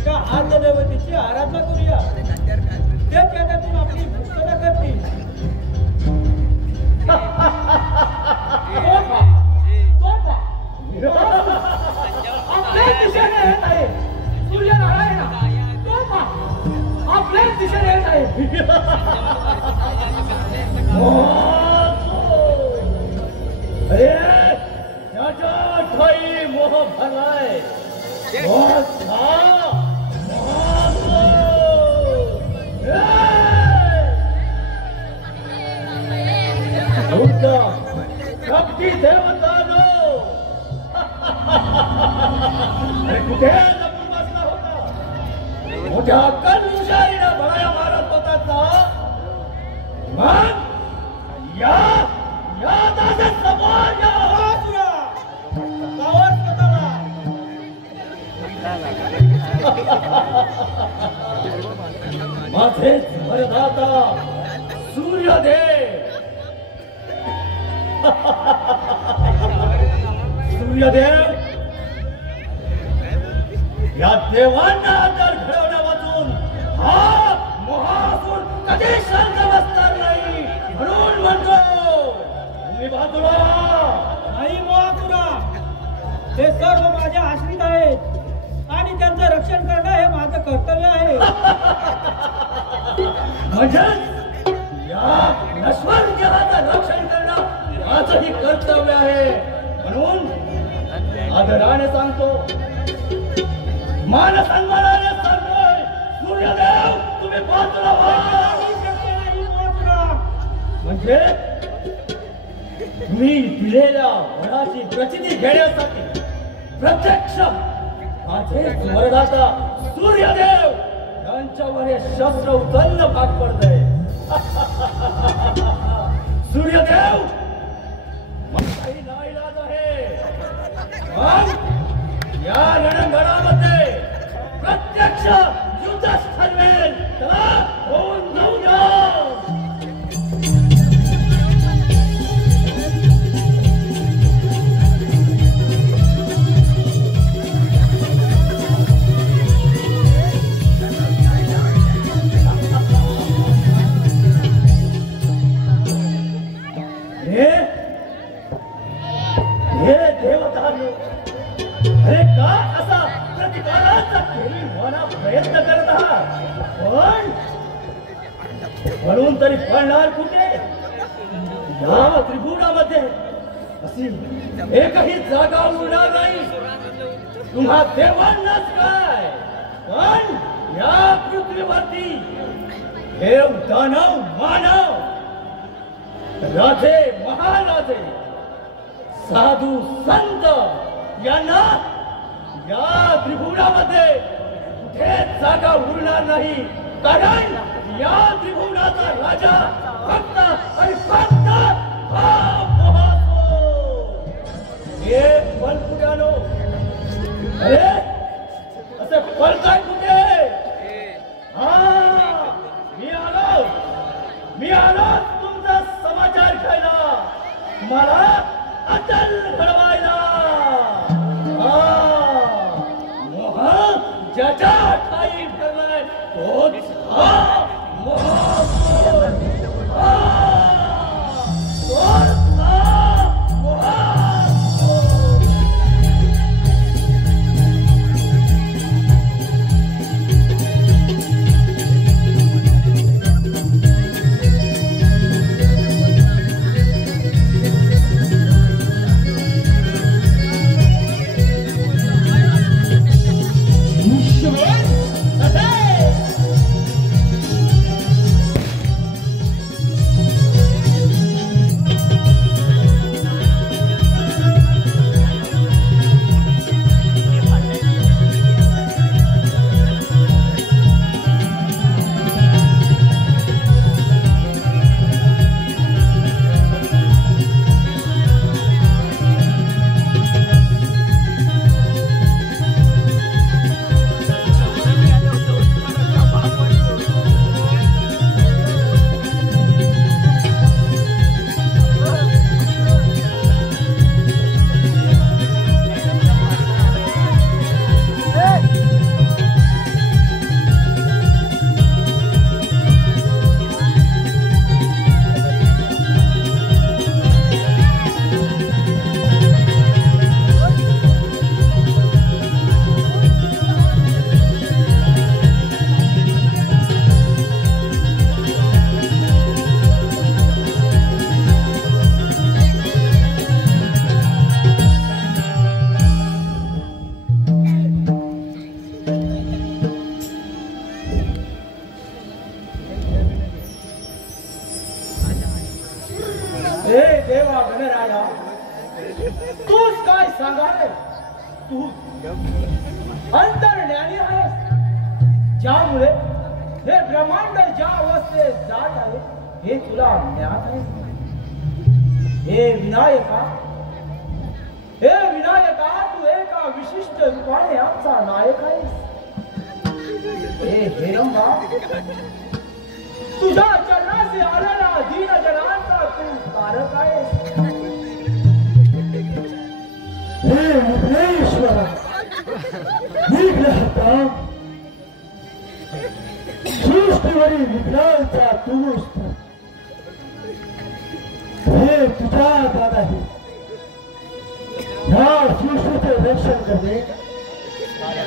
त्या आद्य देवतेची आराधना करूया. ते त्याच्यातून आपली मुक्तता करतील. आपल्या दिशेने येत आहे सूर्यनारायण. आपल्याच दिशेने येत आहे. युद्ध कपटी देवतानो अरे कुठे लपून बसला होता? मोठ्या कंशारीनं बळाया मारत होता ना? मग या माझ्या समोर या वासुरा गावात स्वतःला माझेच वरदाता सूर्यदेव सूर्यदेव या देवांना तर घडवण्या वाचून हा महासूर कधी शांत बसणार नाही म्हणून म्हणतो तुम्ही बाजूला नाही मोहापुरा, ते सर्व माझ्या आश्रित आहेत आणि त्यांचं रक्षण करणं हे माझं कर्तव्य आहे. म्हणजे या नश्वर जगाचं रक्षण करणं माझंही कर्तव्य आहे म्हणून आदराने सांगतो, मान सन्मानाने सांगतोय, सूर्यदेव तुम्ही बाजूला व्हा. शक्य नाही मोहापुरा. म्हणजे मी दिलेल्या वराची प्रचिती घेण्यासाठी प्रत्यक्ष माझे वरदाता सूर्यदेव यांच्यावर हे शस्त्र उचलणं भाग पडतंय. सूर्यदेव काही नाईलाज आहे. मग या रणंगणामध्ये प्रत्यक्ष युद्धच ठरवेल. चला होऊन जाऊया. हे देवतांनो, अरे का असा प्रतिकाराचा खेळी होणा प्रयत्न करत आहात? म्हणून तरी पळणार कुठे? या त्रिभुवनामध्ये अशी एकही जागा उरणार नाही. तुम्हा देवांनाच काय, पण या पृथ्वीवरती देव दानव मानव राजे महाराजे साधू संत यांना या त्रिभुवनामध्ये कुठे जागा उरणार नाही. कारण या त्रिभुवनाचा राजा फक्त आणि फक्त हा महासूर. हे बलपुट्यानो, अरे असे पळताय कुठे? मी आलो तुमचा समाचार घ्यायला, मला अटल घडवायला. मोह ज्याच्या ठाई ठरलाय तोच हा महासूर. तोच हा महासूर. देवा गणराया तूच काय सांगाय तू अंतर्ज्ञानी आहेस ज्यामुळे हे ब्रह्मांड ज्या अवस्थेत जात आहे हे तुला ज्ञात आहे हे विनायका तू एका विशिष्ट रूपाने आमचा नायक आहेस हे हेरंबा तुझ्या चरणाशी आलेला दीन जनांचा तू तारक आहेस हे विघ्नेश्वरा विघ्नहर्ता सृष्टीवरील विघ्नांचा तूच हे तुझ्या हातात आहे ह्या सृष्टीचे रक्षण करणे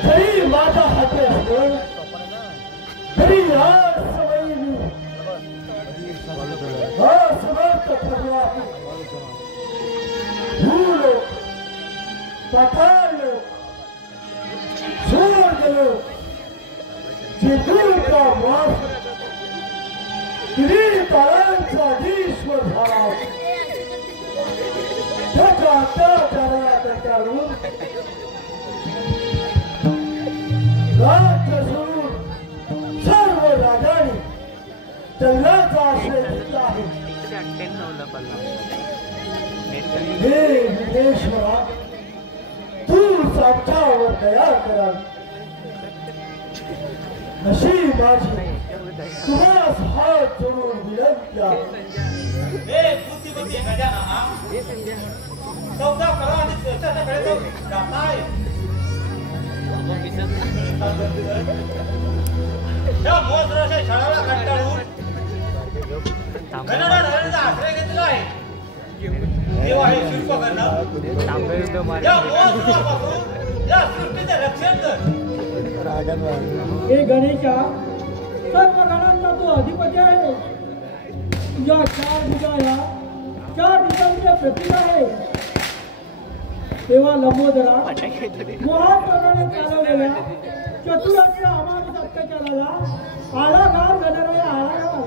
जरी माझ्या हाती असलं तरी आज समयी मी असमर्थ भगवान भूलोक पाताळलोक स्वर्गलोक चित्रकूटचा वास किरीटाळांचा ईश्वर झाला त्याच्या अत्याचाराला राज्य सोडून सर्व राजांनी जंगलाचा आश्रय घेतला आहे हे विघ्नेश्वरा तू आमच्यावर दया कराल अशी माझी तुम्हास हात जोडून विनंती आहे हे बुद्धिमती गजानना चौदा करा आणि त्याच्याकडे तो जाताय या मोजराच्या शाळेला कंटाळून गणना धरण्याचा आश्रय घेतला आहे तेव्हा हे शिल्प करणं या मोजरापासून या सृष्टीचे रक्षण कर हे गणेशा सर्व गणांचा तू अधिपती आहे तुझ्या चार दिवसांचे प्रतीक आहे तेव्हा लंबोदरा मोहाप्रमाणे चालवलेल्या चतुराच्या अमानुष अत्याचाराला आळा घाल गणराया आळा घाल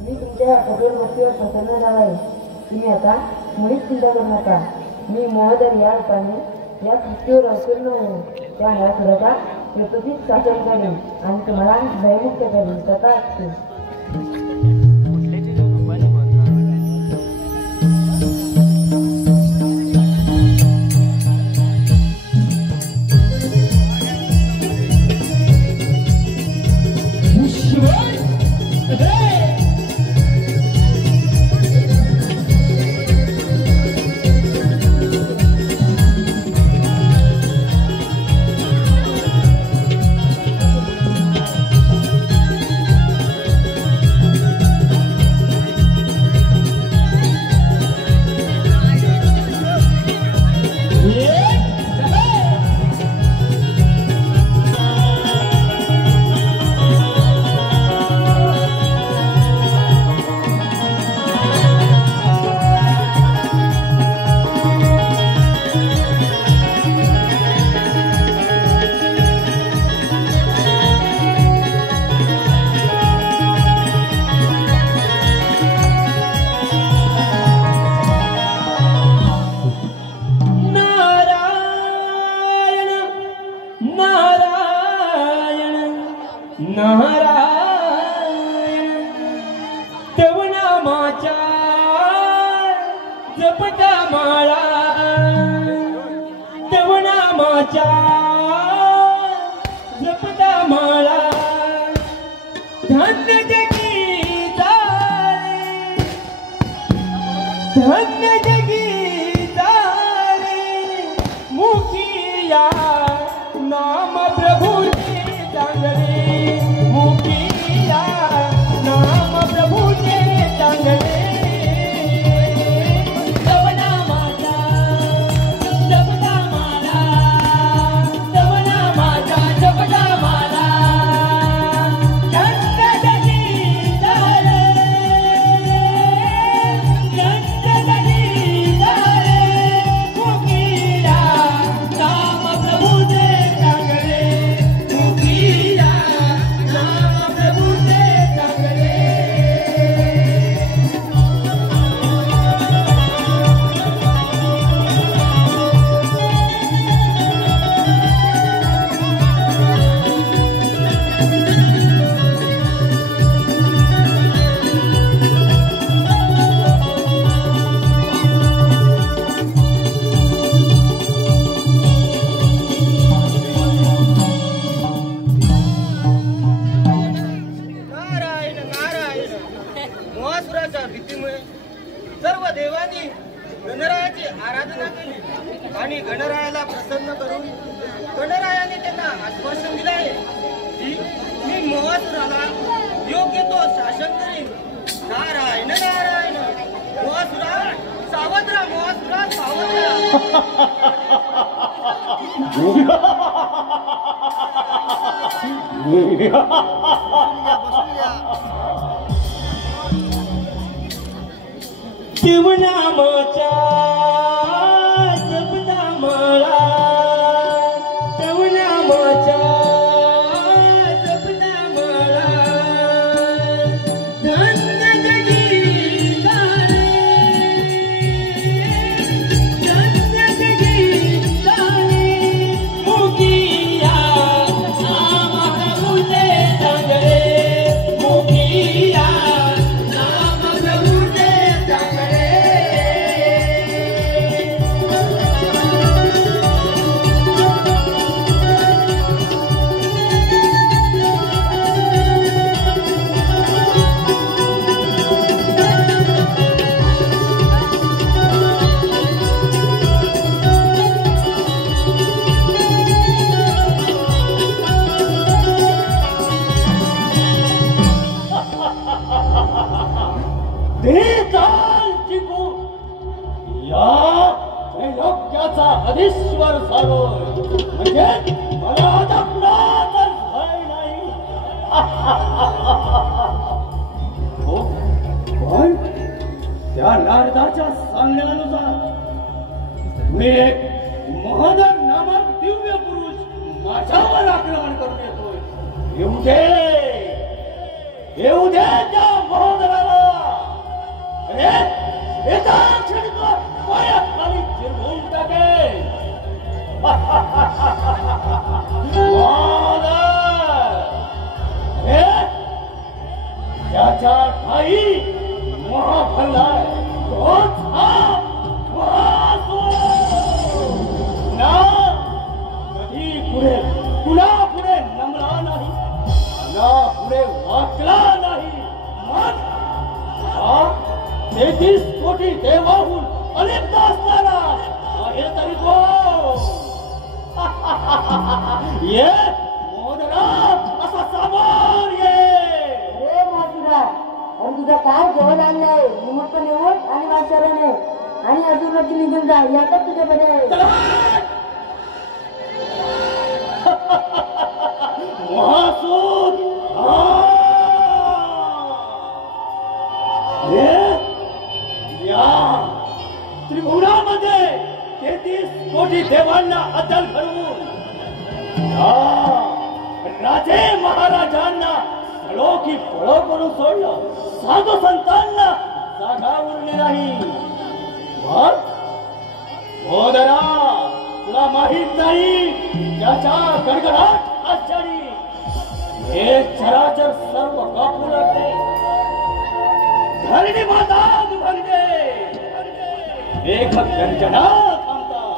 मी तुमच्या कठोर गोष्टीवर प्रसन्न झाला आहे तुम्ही आता मुळीच चिंता करू नका मी महोदय या रूपाने या सृष्टीवर अवतीर्ण होऊन त्या नरासुराचा कृतोचित शासन करेन आणि तुम्हाला भयमुक्त करेन तथा असते प्रसन्न करून गणरायाने त्यांना आश्वासन दिले आहे की मी मोहासुराला योग्य तो शासन करीन. नारायण नारायण. मोहासुरा सावध राहा, मोहासुरा सावध शिवनामाच्या जपदा माळा, शिवनामाच्या जपदा माळा, धन्य जगी गाणे, धन्य जगी गाणे, मुखिया नाम प्रभूचे चांगले, मुखिया नाम प्रभूचे चांगले. त्रैलोक्याचा अधीश्वर झालोय म्हणजे मला आता कुणाचाच भय नाही. हो, पण त्या नारदाच्या सांगण्यानुसार मी एक महदर नामक दिव्य पुरुष माझ्यावर आक्रमण करून येतोय. येऊ दे त्या महोदराला. एका क्षणी तो पायाखाली चिरवून टाकेल. त्याच्या ठाई मोहा भरलाय तोच हा महासूर. ना कधी पुढे कुणा पुढे नमला नाही, ना पुढे वाकला नाही. मग 33 कोटी देवाहून अलिप्त असणारा आहे तरी तो ये मोदरा असा समोर ये. अरे मासुरा, अरे तुझा काय जेवण आणलंय? निमंत निवड आणि वाचाराने आणि अजून नक्की निघून जा. यातच तुझ्याकडे आहे. महासूर या त्रिभुवनामध्ये 33 कोटी देवांना अद्दल घडवून राजे महाराजांना सळो की फळो करून सोडलं. साधू संतांना जागा उरली नाही. मोदरा, तुला माहित नाही त्याच्या गडगडाट आश्चर्य हे चराचर सर्व कापू लागले. धरणी माता दुभंगे मेघ गर्जना थांबतात.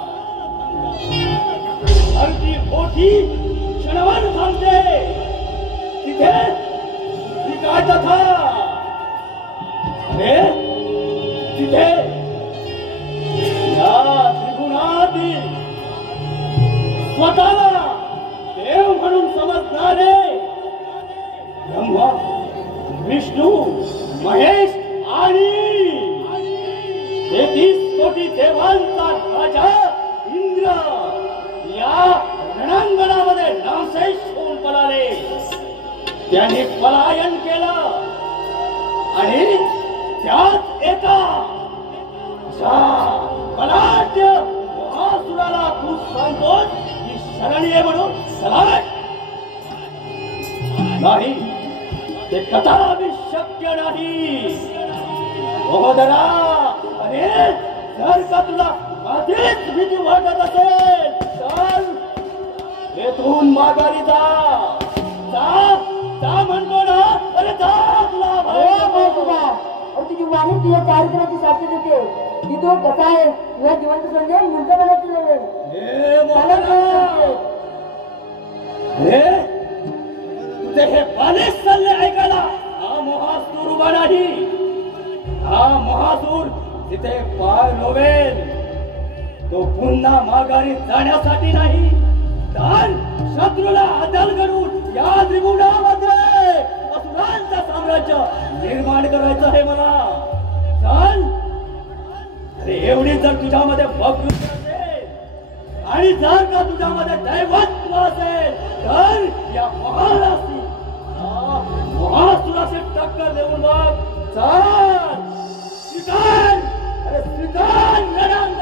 धरती ओठी क्षणभर थांबते. तिथे ती काय कथा? अरे तिथे या त्रिगुणातील स्वतःला देव म्हणून समजणारे ब्रह्मा, विष्णू, महेश आणि 33 कोटी देवांचा राजा इंद्र या रणांगणामध्ये नामशेष होऊन पळाले. त्यांनी पलायन केलं आणि त्यात एका बलाढ्य महासुराला तू सांगतोस की शरण ये म्हणून सलाट नाही. ते कदापि शक्य नाही. महोदरा, अरे जर का तुला आधीच भीती वाटत असेल तर येथून माघारी जा. जा म्हणतो ना. अरे जा तुला. तुझी वाणी तुझ्या चारित्र्याची साक्ष देते की तो कसा आहे. तुला जिवंत संजय मूर्ख बनायचं तुझे हे बालिश सल्ले ऐकायला हा महासूर उभा नाही. हा महासूर तिथे पाय रोवेल. तो पुन्हा माघारी जाण्यासाठी नाही, तर शत्रूला अदल करून या त्रिभुवनामध्ये असुरांचं साम्राज्य निर्माण करायचं आहे मला. चल. अरे एवढी जर तुझ्यामध्ये भक्ती असेल आणि जर का तुझ्यामध्ये दैवत्व असेल तर या महासुराशी टक्कर देऊन बघ. चल श्रीकांत. अरे श्रीकांत रणांगण.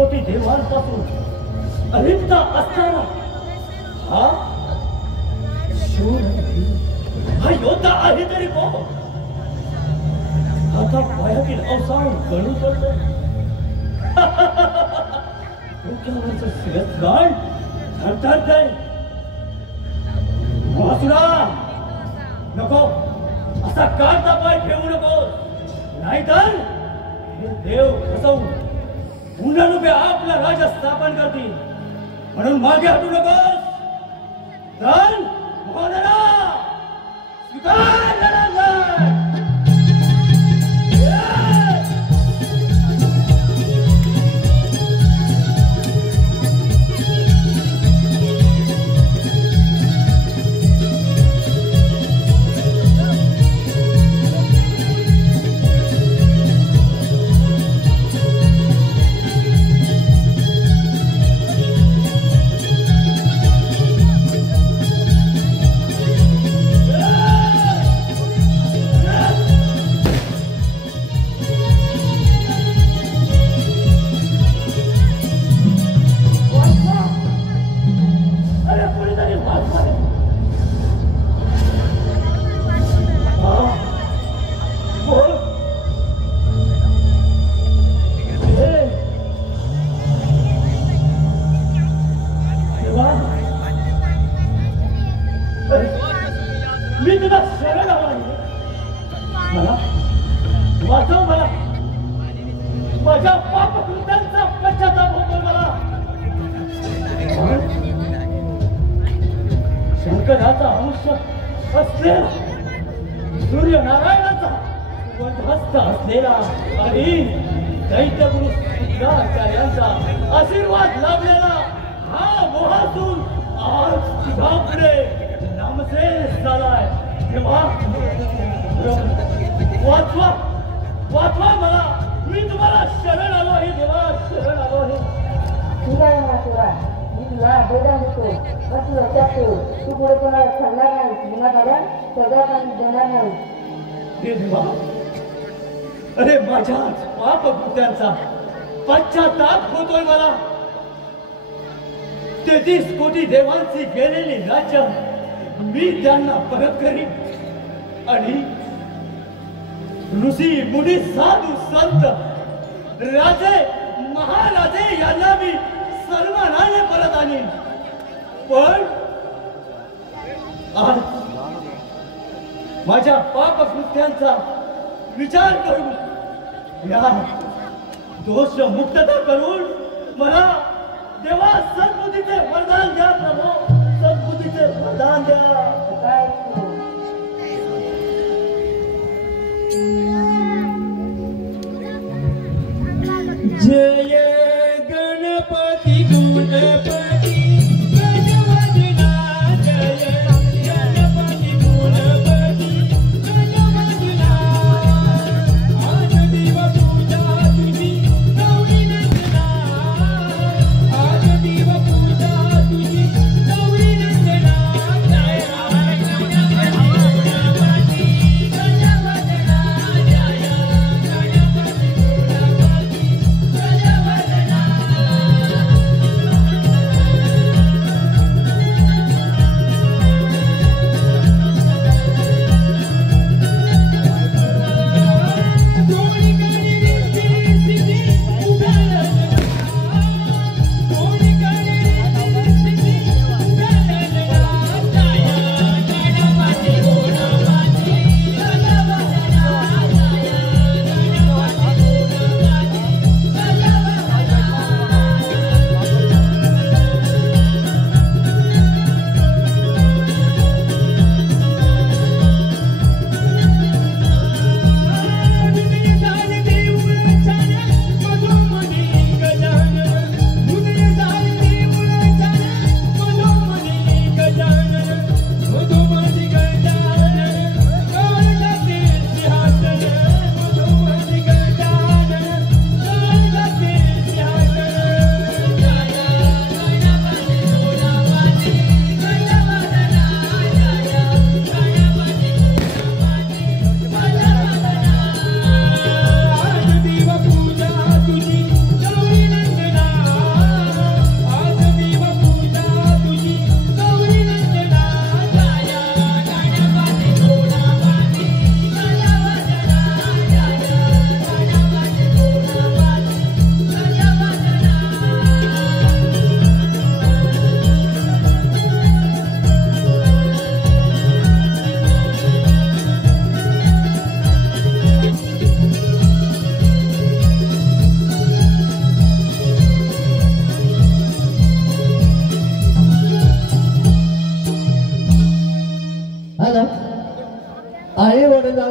कोटी देवांपासून अलिप्त असताना हा शूर हा योद्धा आहे तरी कोण? आता पायातील अवसान गळून पडलं. डोक्यावरचं शिरस्त्राण थरथरतंय. वासुरा नको, असा काढता पाय ठेवू नको, नाहीतर हे देव फसवून पुन्हा लोक आपला राजा स्थापन करतील. म्हणून मागे हटू नकोस. तर मोहनला स्वीकार लढा. शंकराचा अंश असलेला सूर्यनारायणाचा वधहस्त असलेला आणि दैत्यगुरु शुक्राचार्यांचा आशीर्वाद लाभलेला हा मोहासून आज तुझ्यापुढे नामशेष झालाय. तेव्हा वाचवा मला. मी तुम्हाला शरण आलो आहे देवा, शरण आलो आहे. ठीक आहे मासुरा, मी तुला बैदान देतो. बस लक्षात ठेव, तू पुढे कोणाला छळणार नाही, विनाकारण सगळ्या काही देणार नाही. हे देवा, अरे माझ्या पाप कृत्यांचा पश्चाताप होतोय मला. 33 कोटी देवांची गेलेली राज्य मी त्यांना परत करीन आणि ऋषी मुनी साधू संत राजे महाराजे यांना मी सन्मानाने परत आणीन. पण आज माझ्या पाप कृत्यांचा विचार करून या दोष मुक्तता करून मला देवा सद्बुद्धीचे वरदान द्या. प्रभू सद्बुद्धीचे वरदान द्या. काय जय गणपती गुणपती गजवदना. जय गणपती गुणपती गजवदना. आज देव पूजा तुझी गौरी नंदना. आज देव पूजा तुझी गौरी नंदना. जय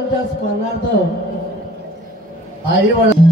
वडिलांच्या स्मरणार्थ आई वडील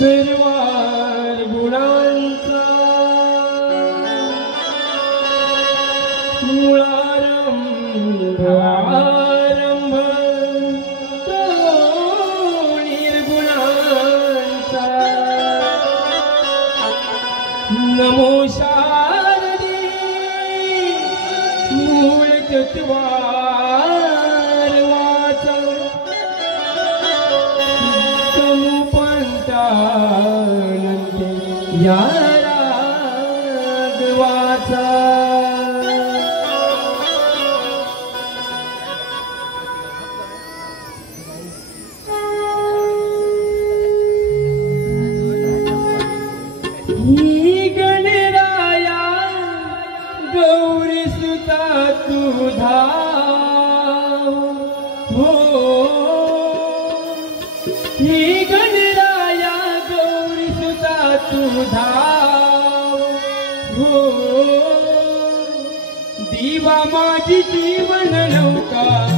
सर्वार गुणांचा मूळारंभ आरंभ तो निर्गुणांचा नमो शारदे मूळ तत्वार वाचा समुपंतानंते या रागवाचा ही गणराया गौरी सुता तुधा हो ही गणराया गौरी सुता तुधा हो दिवा माझी जीवन नौका